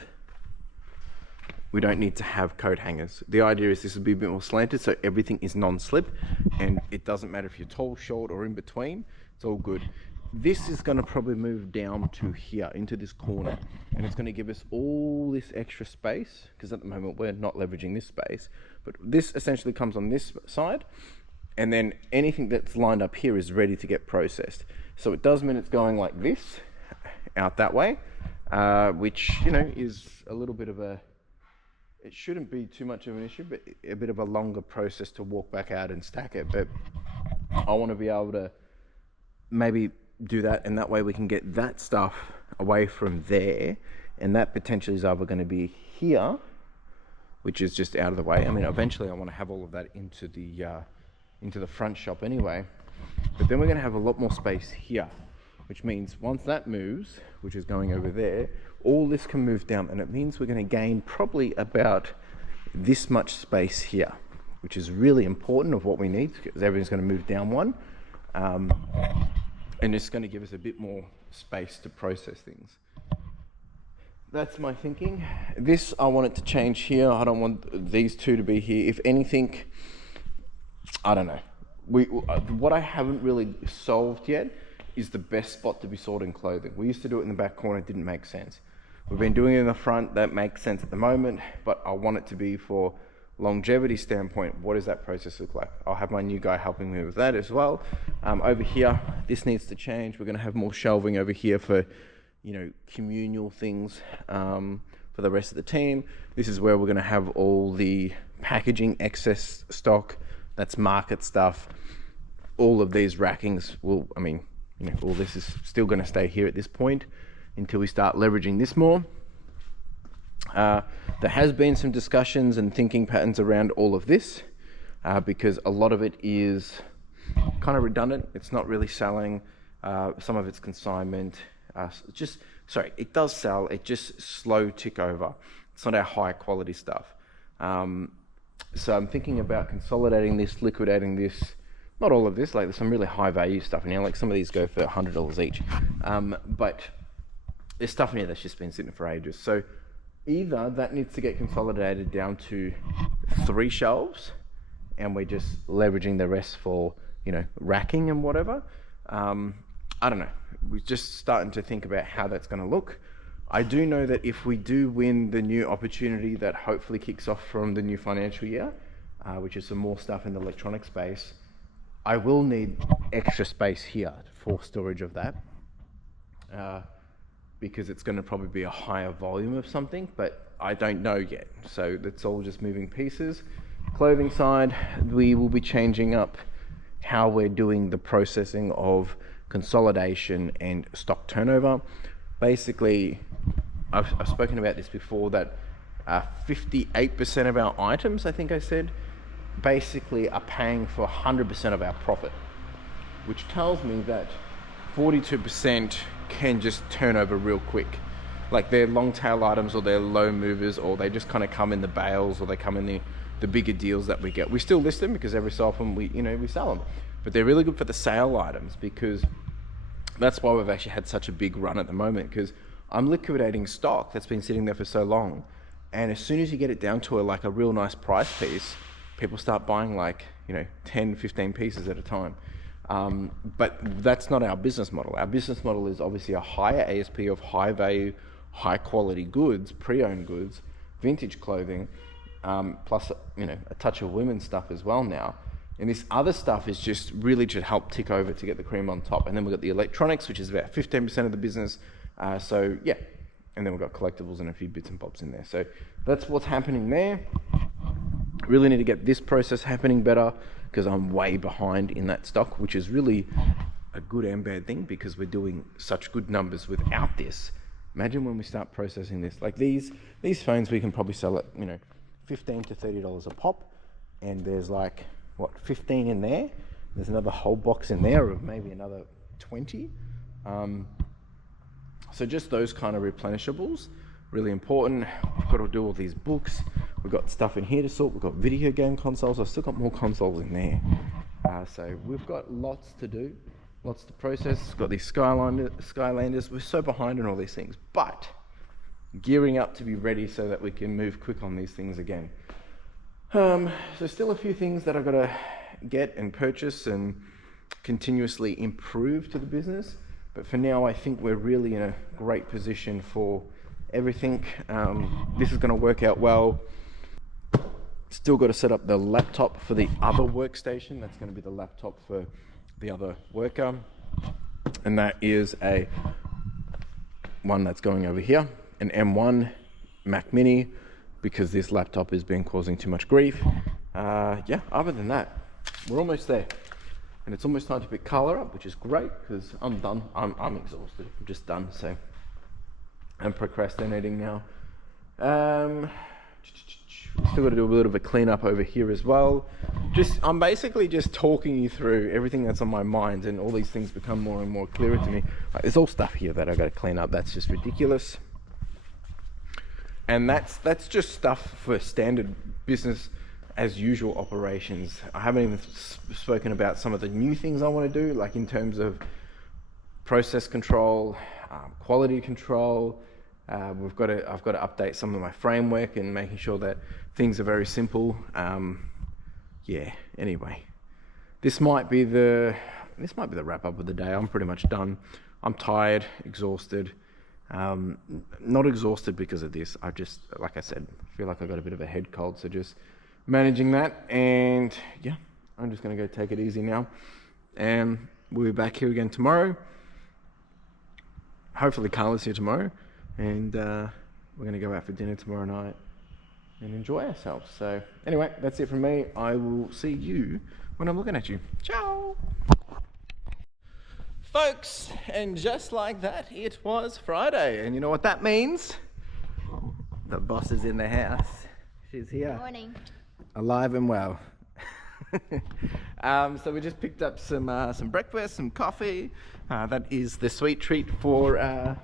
coat hangers. The idea is this will be a bit more slanted so everything is non-slip and it doesn't matter if you're tall, short or in between, it's all good. This is going to probably move down to here into this corner and it's going to give us all this extra space because at the moment we're not leveraging this space, but this essentially comes on this side and then anything that's lined up here is ready to get processed. So it does mean it's going like this out that way, which, you know, is a little bit of a, it shouldn't be too much of an issue, but a bit of a longer process to walk back out and stack it. But I want to be able to maybe do that, and that way we can get that stuff away from there, and that potentially is either going to be here, which is just out of the way. I mean, eventually I want to have all of that into the front shop anyway, but then we're going to have a lot more space here, which means once that moves, which is going over there, all this can move down, and it means we're going to gain probably about this much space here, which is really important of what we need because everything's going to move down one, and it's going to give us a bit more space to process things. That's my thinking. This, I want it to change here. I don't want these two to be here. If anything, I don't know. What I haven't really solved yet is the best spot to be sorting clothing. We used to do it in the back corner, it didn't make sense. We've been doing it in the front, that makes sense at the moment, but I want it to be for longevity standpoint. What does that process look like? I'll have my new guy helping me with that as well. Over here, this needs to change. We're gonna have more shelving over here for, you know, communal things for the rest of the team. This is where we're gonna have all the packaging excess stock, that's market stuff. All of these rackings will, I mean, you know, all this is still gonna stay here at this point until we start leveraging this more. There has been some discussions and thinking patterns around all of this because a lot of it is kind of redundant. It's not really selling. Some of it's consignment. It does sell. It just slow tick over. It's not our high quality stuff. So I'm thinking about consolidating this, liquidating this. Not all of this, like there's some really high value stuff in here. Like some of these go for $100 each. But there's stuff in here that's just been sitting for ages. So either that needs to get consolidated down to 3 shelves and we're just leveraging the rest for, you know, racking and whatever. I don't know. We're just starting to think about how that's going to look. I do know that if we do win the new opportunity that hopefully kicks off from the new financial year, which is some more stuff in the electronic space, I will need extra space here for storage of that. Because it's going to probably be a higher volume of something, but I don't know yet. So that's all just moving pieces. Clothing side, we will be changing up how we're doing the processing of consolidation and stock turnover. Basically, I've spoken about this before, that 58% of our items, I think I said, basically are paying for 100% of our profit, which tells me that 42% can just turn over real quick. Like they're long tail items or they're low movers or they just kind of come in the bales or they come in the bigger deals that we get. We still list them because every so often we sell them. but they're really good for the sale items, because that's why we've actually had such a big run at the moment, because I'm liquidating stock that's been sitting there for so long. And as soon as you get it down to a real nice price piece, people start buying 10, 15 pieces at a time. But that's not our business model. Our business model is obviously a higher ASP of high value, high quality goods, pre-owned goods, vintage clothing, plus a touch of women's stuff as well now. And this other stuff is just really to help tick over to get the cream on top. And then we've got the electronics, which is about 15% of the business. So yeah, and then we've got collectibles and a few bits and bobs in there. So that's what's happening there. Really need to get this process happening better, because I'm way behind in that stock, which is really a good and bad thing, because we're doing such good numbers without this. Imagine when we start processing this. Like these phones, we can probably sell at $15 to $30 a pop, and there's 15 in there. There's another whole box in there of maybe another 20. So just those kind of replenishables, really important. We've got to do all these books. We've got stuff in here to sort. We've got video game consoles. I've still got more consoles in there. So we've got lots to do, lots to process. We've got these Skylanders. We're so behind on all these things, but gearing up to be ready so that we can move quick on these things again. So still a few things that I've got to get and purchase and continuously improve to the business. But for now, I think we're really in a great position for everything. This is going to work out well. Still got to set up the laptop for the other workstation. That's going to be the laptop for the other worker. And that is one that's going over here, an M1 Mac Mini, because this laptop has been causing too much grief. Yeah, other than that, we're almost there. And it's almost time to pick Carla up, which is great, because I'm done. I'm exhausted. I'm just done. So I'm procrastinating now. Still got to do a little bit of a cleanup over here as well. I'm basically just talking you through everything that's on my mind, and all these things become more and more clearer to me. There's all stuff here that I got to clean up. That's just ridiculous. And that's just stuff for standard business as usual operations. I haven't even spoken about some of the new things I want to do, like in terms of process control, quality control. I've got to update some of my framework and making sure that things are very simple. Yeah, anyway, this might be the wrap up of the day. I'm pretty much done. I'm tired, exhausted. Not exhausted because of this. I just, like I said, feel like I got a bit of a head cold, so just managing that. And yeah, I'm just going to go take it easy now, and we'll be back here again tomorrow. Hopefully Carla's here tomorrow, and we're going to go out for dinner tomorrow night and enjoy ourselves. So anyway, that's it from me. I will see you when I'm looking at you. Ciao, folks. And just like that, it was Friday, and you know what that means? The boss is in the house. She's here. Good morning. Alive and well. So we just picked up some breakfast, some coffee. That is the sweet treat for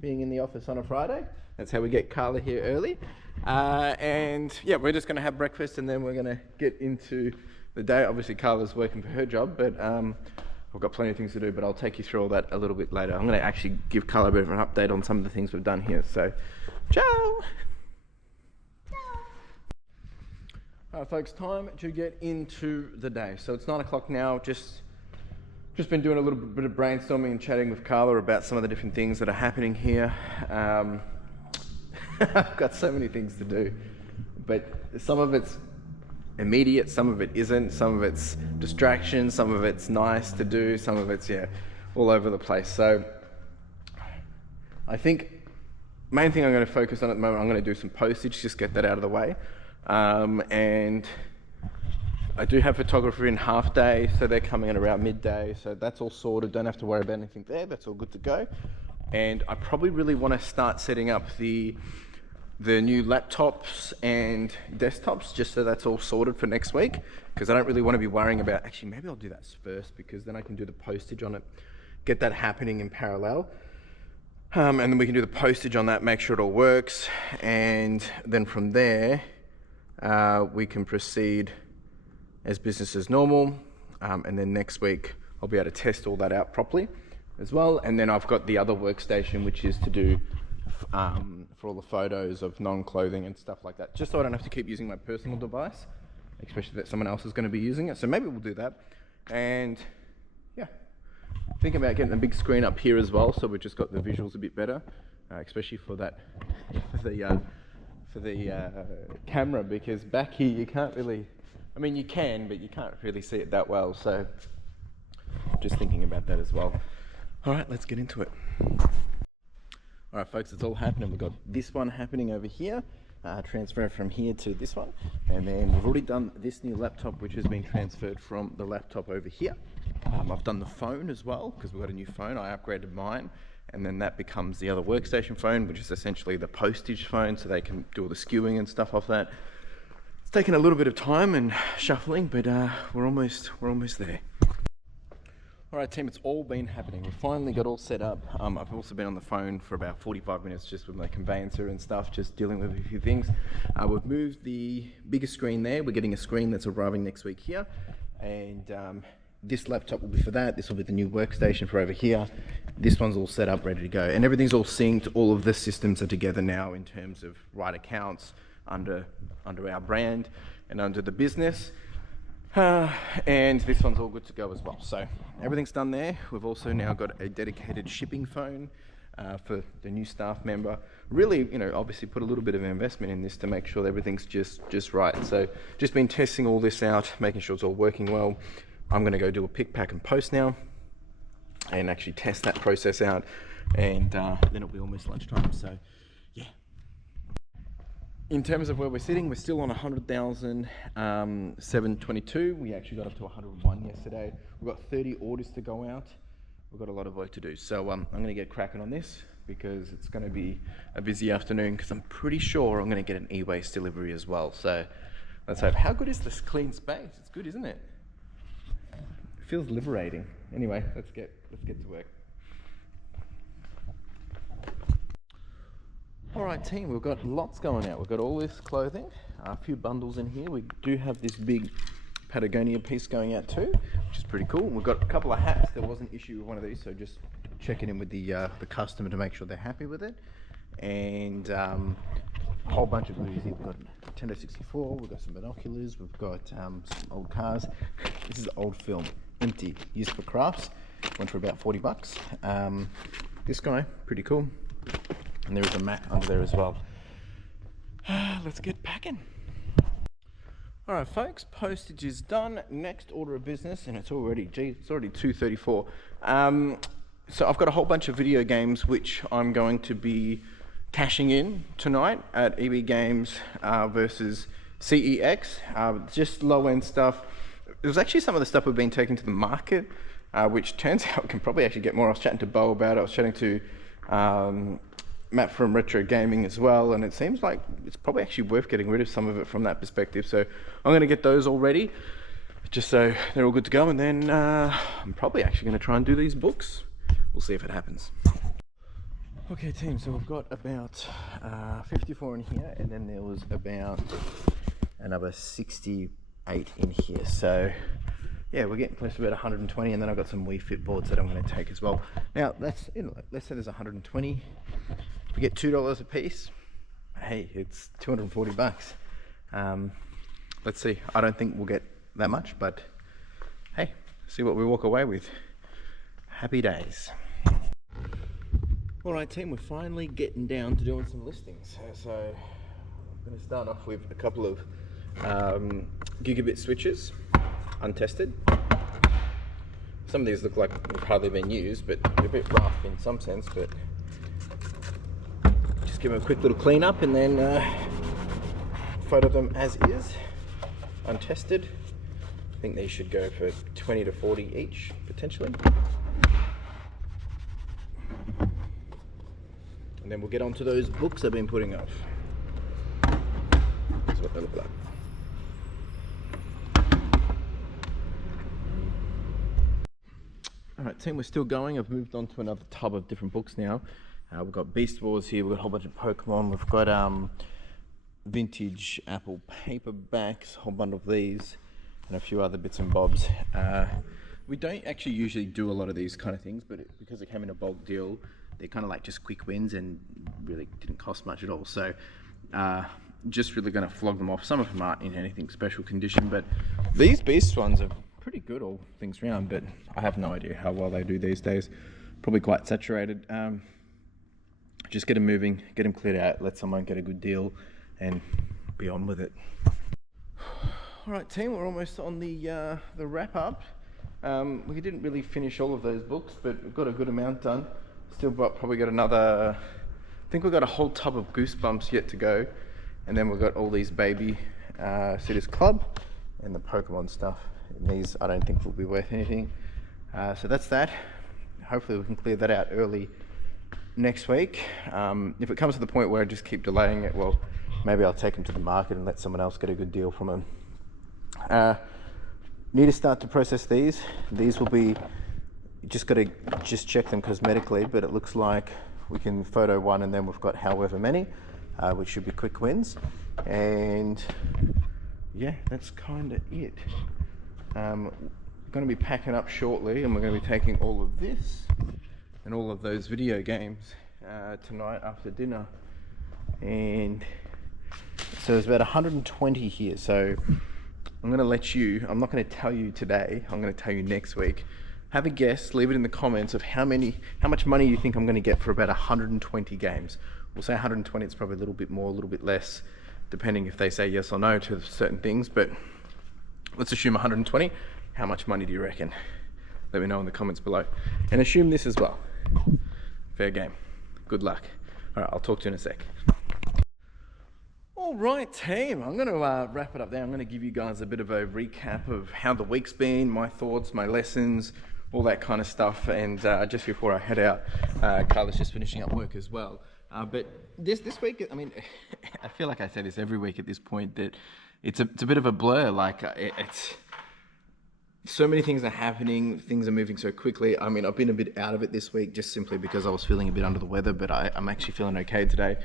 being in the office on a Friday. That's how we get Carla here early. And yeah, we're just going to have breakfast, and then we're going to get into the day. Obviously Carla's working for her job, but I've got plenty of things to do, but I'll take you through all that a little bit later. I'm going to actually give Carla a bit of an update on some of the things we've done here. So, ciao! Alright folks, time to get into the day. So it's 9 o'clock now. Just been doing a little bit of brainstorming and chatting with Carla about some of the different things that are happening here. I've got so many things to do, but some of it's immediate, some of it isn't, some of it's distraction, some of it's nice to do, some of it's, yeah, all over the place. So I think main thing I'm going to focus on at the moment, I'm going to do some postage, just get that out of the way. And I do have photographer in half day, so they're coming in around midday, so that's all sorted. Don't have to worry about anything there. That's all good to go. And I probably really want to start setting up the new laptops and desktops, just so that's all sorted for next week, because I don't really want to be worrying about, actually maybe I'll do that first, because then I can do the postage on it, get that happening in parallel. And then we can do the postage on that, make sure it all works, and then from there we can proceed as business as normal. and then next week I'll be able to test all that out properly as well. And then I've got the other workstation, which is to do for all the photos of non-clothing and stuff like that, just so I don't have to keep using my personal device, especially that someone else is going to be using it. So maybe we'll do that. And yeah, thinking about getting a big screen up here as well, so we've just got the visuals a bit better, especially for that for the camera, because back here you can't really, I mean you can, but you can't really see it that well. So just thinking about that as well. All right, let's get into it. All right, folks, it's all happening. We've got this one happening over here, transfer from here to this one, and then we've already done this new laptop, which has been transferred from the laptop over here. I've done the phone as well, because we've got a new phone. I upgraded mine, and then that becomes the other workstation phone, which is essentially the postage phone, so they can do all the skewing and stuff off that. It's taken a little bit of time and shuffling, but we're almost there. All right, team, it's all been happening. We finally got all set up. I've also been on the phone for about 45 minutes just with my conveyancer and stuff, just dealing with a few things. We've moved the bigger screen there. We're getting a screen that's arriving next week here. And this laptop will be for that. This will be the new workstation for over here. This one's all set up, ready to go. And everything's all synced. All of the systems are together now in terms of right accounts under our brand and under the business. And this one's all good to go as well. So everything's done there. We've also now got a dedicated shipping phone for the new staff member. Really, you know, obviously put a little bit of investment in this to make sure that everything's just right. So just been testing all this out, making sure it's all working well. I'm going to go do a pick, pack and post now and actually test that process out. And then it'll be almost lunchtime. So yeah. In terms of where we're sitting, we're still on 100,000, 722. We actually got up to 101 yesterday. We've got 30 orders to go out. We've got a lot of work to do. So I'm going to get cracking on this because it's going to be a busy afternoon, because I'm pretty sure I'm going to get an e-waste delivery as well. So let's hope. How good is this clean space? It's good, isn't it? It feels liberating. Anyway, let's get to work. All right, team, we've got lots going out. We've got all this clothing, a few bundles in here. We do have this big Patagonia piece going out too, which is pretty cool. We've got a couple of hats. There was an issue with one of these, so just checking in with the customer to make sure they're happy with it. And a whole bunch of goodies here. We've got Nintendo 64, we've got some binoculars, we've got some old cars. This is old film, empty, used for crafts. Went for about 40 bucks. This guy, pretty cool. And there is a Mac under there as well. Let's get packing. All right, folks, postage is done. Next order of business, and it's already 2:34. So I've got a whole bunch of video games which I'm going to be cashing in tonight at ebGames versus CEX. Just low-end stuff. It was actually some of the stuff we've been taking to the market, which turns out we can probably actually get more. I was chatting to Bo about it. I was chatting to Matt from Retro Gaming as well, and it seems like it's probably actually worth getting rid of some of it from that perspective. So I'm going to get those all ready, just so they're all good to go, and then I'm probably actually going to try and do these books. We'll see if it happens. Okay, team, so we've got about 54 in here, and then there was about another 68 in here. So yeah, we're getting close to about 120, and then I've got some Wii Fit boards that I'm going to take as well. Now, let's say there's 120. If we get $2 a piece, hey, it's 240 bucks. Let's see. I don't think we'll get that much, but hey, see what we walk away with. Happy days. All right, team, we're finally getting down to doing some listings. So I'm going to start off with a couple of gigabit switches, untested. Some of these look like they've hardly been used, but they're a bit rough in some sense, but just give them a quick little clean up and then photo them as is, untested. I think these should go for 20 to 40 each, potentially. And then we'll get onto those books I've been putting off. That's what they look like. Alright, team, we're still going. I've moved on to another tub of different books now. We've got Beast Wars here, we've got a whole bunch of Pokemon, we've got vintage Apple paperbacks, a whole bundle of these. and a few other bits and bobs. We don't actually usually do a lot of these kind of things, but because it came in a bulk deal, they're kind of like just quick wins and really didn't cost much at all. So just really going to flog them off. Some of them aren't in anything special condition, but these beast ones are pretty good all things round, but I have no idea how well they do these days. Probably quite saturated. Just get them moving, get them cleared out, let someone get a good deal and be on with it. All right, team, we're almost on the wrap up. We didn't really finish all of those books, but we've got a good amount done. Still probably got another, I think we've got a whole tub of Goosebumps yet to go. And then we've got all these baby Sitters Club and the Pokemon stuff. And these I don't think will be worth anything. So that's that. Hopefully we can clear that out early next week. If it comes to the point where I just keep delaying it, well, maybe I'll take them to the market and let someone else get a good deal from them. Need to start to process these. These will be, just got to check them cosmetically, but it looks like we can photo one and then we've got however many, which should be quick wins. And yeah, that's kind of it. We're going to be packing up shortly and we're going to be taking all of this and all of those video games tonight after dinner. And so there's about 120 here. So I'm going to let you, I'm not going to tell you today, I'm going to tell you next week. Have a guess, leave it in the comments of how much money you think I'm going to get for about 120 games. We'll say 120, it's probably a little bit more, a little bit less, depending if they say yes or no to certain things, but let's assume 120. How much money do you reckon? Let me know in the comments below. And assume this as well. Fair game. Good luck. All right, I'll talk to you in a sec. All right, team, I'm going to wrap it up there. I'm going to give you guys a bit of a recap of how the week's been, my thoughts, my lessons, all that kind of stuff. And just before I head out, Carla's just finishing up work as well. But this week, I mean, I feel like I say this every week at this point, that it's a bit of a blur. Like it's so many things are happening, things are moving so quickly. I mean, I've been a bit out of it this week just simply because I was feeling a bit under the weather, but I'm actually feeling okay today.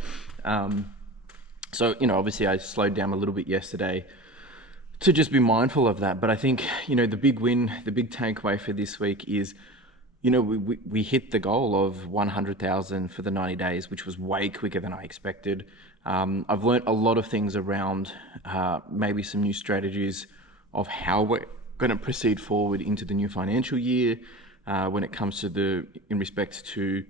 So, you know, obviously I slowed down a little bit yesterday to just be mindful of that. But I think, you know, the big win, the big takeaway for this week is, you know, we hit the goal of 100,000 for the 90 days, which was way quicker than I expected. I've learned a lot of things around maybe some new strategies of how we're going to proceed forward into the new financial year when it comes to in respect to,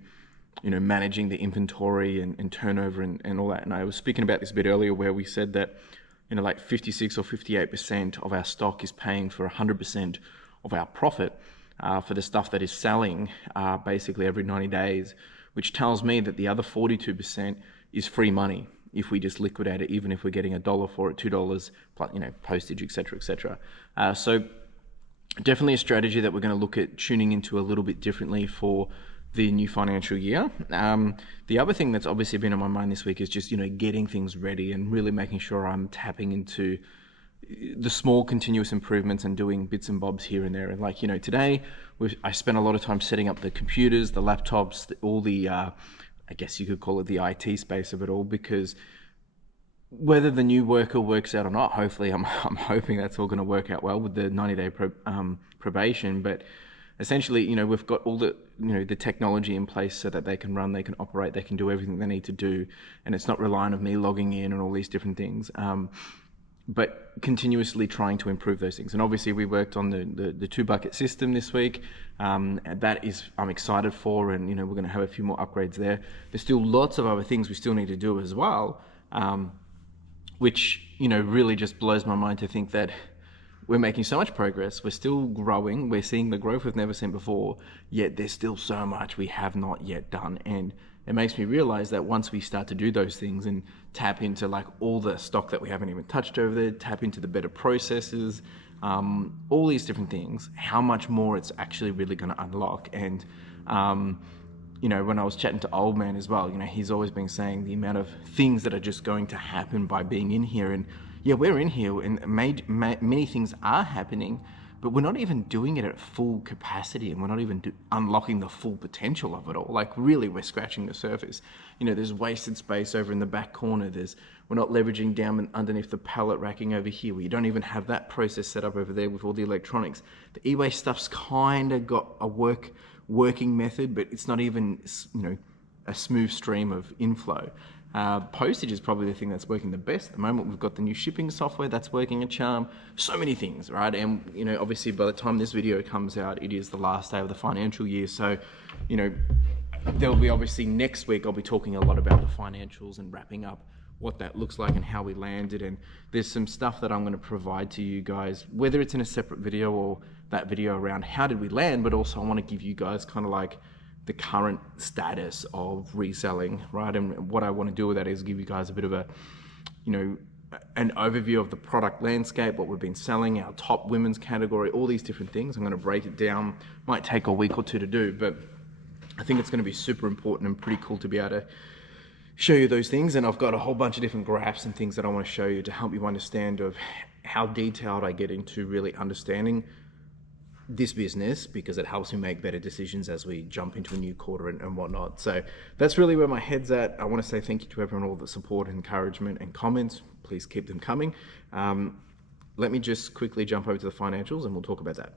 you know, managing the inventory and turnover and all that. And I was speaking about this a bit earlier where we said that, you know, like 56 or 58% of our stock is paying for 100% of our profit for the stuff that is selling basically every 90 days, which tells me that the other 42% is free money if we just liquidate it, even if we're getting $1 for it, $2 plus, you know, postage, etc., etc. So definitely a strategy that we're going to look at tuning into a little bit differently for the new financial year. The other thing that's obviously been on my mind this week is just, you know, getting things ready and really making sure I'm tapping into the small continuous improvements and doing bits and bobs here and there. And like, you know, today I spent a lot of time setting up the computers, the laptops, all the, I guess you could call it the IT space of it all, because whether the new worker works out or not, hopefully I'm hoping that's all going to work out well with the 90-day probation. But essentially, you know, we've got all the, you know, the technology in place so that they can run, they can operate, they can do everything they need to do, and it's not reliant on me logging in and all these different things. But continuously trying to improve those things. And obviously we worked on the 2-bucket system this week. And that is, I'm excited for, and, you know, we're going to have a few more upgrades there. There's still lots of other things we still need to do as well, which, you know, really just blows my mind to think that we're making so much progress. We're still growing. We're seeing the growth we've never seen before, yet there's still so much we have not yet done. And it makes me realize that once we start to do those things and tap into like all the stock that we haven't even touched over there, tap into the better processes, all these different things, how much more it's actually really going to unlock. And, you know, when I was chatting to Old Man as well, you know, he's always been saying the amount of things that are just going to happen by being in here. And yeah, we're in here and many things are happening, but we're not even doing it at full capacity, and we're not even unlocking the full potential of it all. Like really, we're scratching the surface. You know, there's wasted space over in the back corner. We're not leveraging down underneath the pallet racking over here. We don't even have that process set up over there with all the electronics. The eBay stuff's kind of got a working method, but it's not even, you know, a smooth stream of inflow. Postage is probably the thing that's working the best at the moment. We've got the new shipping software that's working a charm. So many things, right? And, you know, obviously by the time this video comes out, it is the last day of the financial year. So, you know, there'll be obviously next week, I'll be talking a lot about the financials and wrapping up what that looks like and how we landed. And there's some stuff that I'm going to provide to you guys, whether it's in a separate video or that video around how did we land, but also I want to give you guys kind of like the current status of reselling, right? And what I want to do with that is give you guys a bit of a, you know, an overview of the product landscape, what we've been selling, our top women's category, all these different things. I'm going to break it down. Might take a week or two to do, but I think it's going to be super important and pretty cool to be able to show you those things. And I've got a whole bunch of different graphs and things that I want to show you to help you understand of how detailed I get into really understanding this business, because it helps me make better decisions as we jump into a new quarter and whatnot. So that's really where my head's at. I want to say thank you to everyone, all the support, encouragement and comments. Please keep them coming. Let me just quickly jump over to the financials and we'll talk about that.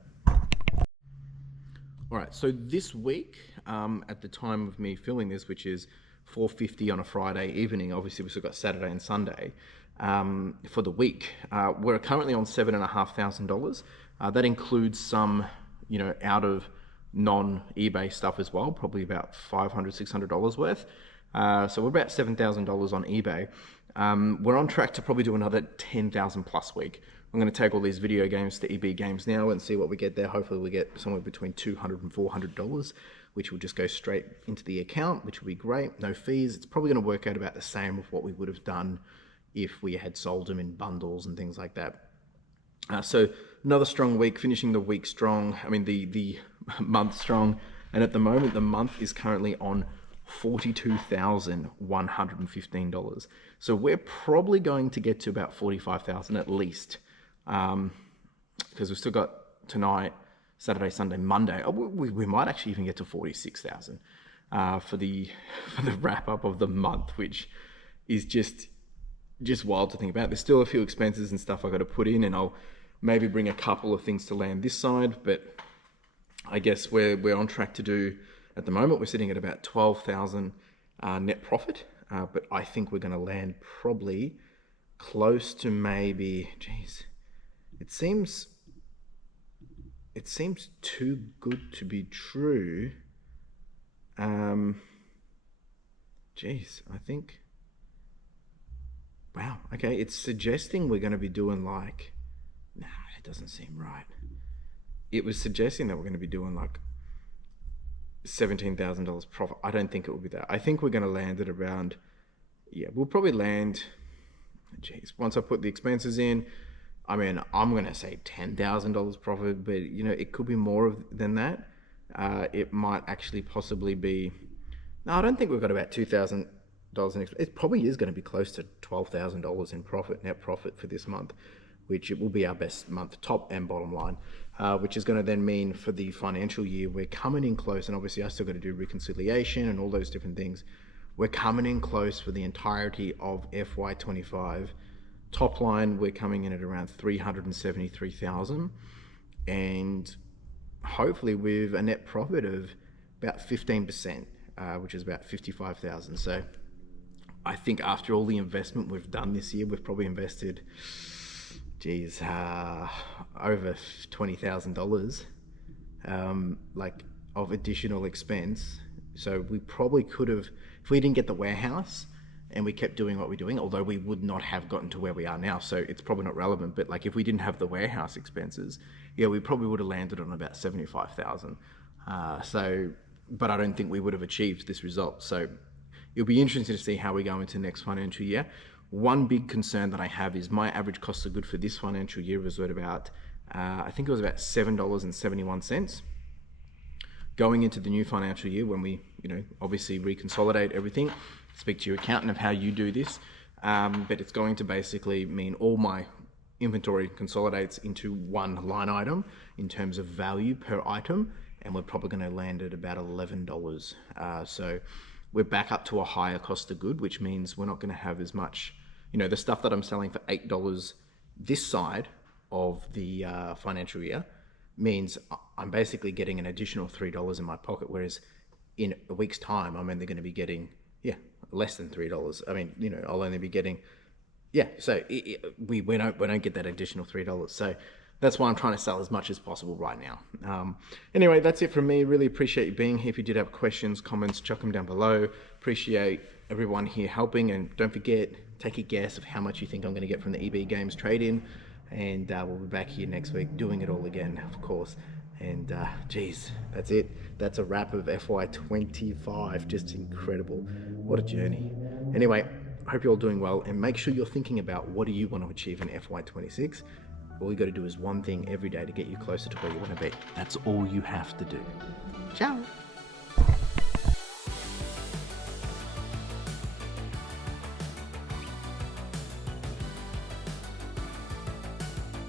All right, so this week, at the time of me filming this, which is 4:50 on a Friday evening, obviously we've still got Saturday and Sunday, for the week, we're currently on $7,500. That includes some, you know, out of non-eBay stuff as well, probably about $500, $600 worth. So we're about $7,000 on eBay. We're on track to probably do another 10,000 plus week. I'm going to take all these video games to ebGames now and see what we get there. Hopefully we get somewhere between $200 and $400, which will just go straight into the account, which will be great. No fees. It's probably going to work out about the same of what we would have done if we had sold them in bundles and things like that. So another strong week, finishing the week strong. I mean, the month strong. And at the moment, the month is currently on $42,115. So we're probably going to get to about 45,000 at least, because we've still got tonight, Saturday, Sunday, Monday. We might actually even get to 46,000 for the wrap up of the month, which is just wild to think about. There's still a few expenses and stuff I got to put in, and I'll maybe bring a couple of things to land this side, but I guess we're on track to do, at the moment, we're sitting at about 12,000 net profit, but I think we're going to land probably close to maybe, geez, it seems too good to be true. Geez, I think, wow, okay, it's suggesting we're going to be doing like, nah, it doesn't seem right. It was suggesting that we're going to be doing like $17,000 profit. I don't think it will be that. I think we're going to land at around, yeah, we'll probably land, geez, once I put the expenses in, I mean, I'm going to say $10,000 profit, but you know, it could be more than that. It might actually possibly be, no, I don't think we've got about $2,000 in, it probably is going to be close to $12,000 in profit, net profit for this month, which it will be our best month, top and bottom line, which is going to then mean for the financial year, we're coming in close, and obviously I still got to do reconciliation and all those different things. We're coming in close for the entirety of FY25. Top line, we're coming in at around 373,000, and hopefully with a net profit of about 15%, which is about 55,000. So I think after all the investment we've done this year, we've probably invested, geez, over $20,000, like of additional expense. So we probably could have, if we didn't get the warehouse and we kept doing what we're doing, although we would not have gotten to where we are now, so it's probably not relevant, but like if we didn't have the warehouse expenses, yeah, we probably would have landed on about 75,000. So, but I don't think we would have achieved this result. So it'll be interesting to see how we go into next financial year. One big concern that I have is my average cost of good for this financial year was at about, I think it was about $7.71. Going into the new financial year, when we, you know, obviously reconsolidate everything, speak to your accountant of how you do this, but it's going to basically mean all my inventory consolidates into one line item in terms of value per item, and we're probably going to land at about $11. So we're back up to a higher cost of good, which means we're not going to have as much, you know, the stuff that I'm selling for $8 this side of the financial year means I'm basically getting an additional $3 in my pocket, whereas in a week's time, I'm only going to be getting, less than $3. I mean, you know, I'll only be getting, so we don't get that additional $3. So that's why I'm trying to sell as much as possible right now. Anyway, that's it from me. Really appreciate you being here. If you did have questions, comments, chuck them down below. Appreciate everyone here helping. And don't forget, take a guess of how much you think I'm going to get from the ebGames trade-in. And we'll be back here next week doing it all again, of course. And geez, that's it. That's a wrap of FY25. Just incredible. What a journey. Anyway, I hope you're all doing well, and make sure you're thinking about what do you want to achieve in FY26. All you got to do is one thing every day to get you closer to where you want to be. That's all you have to do. Ciao.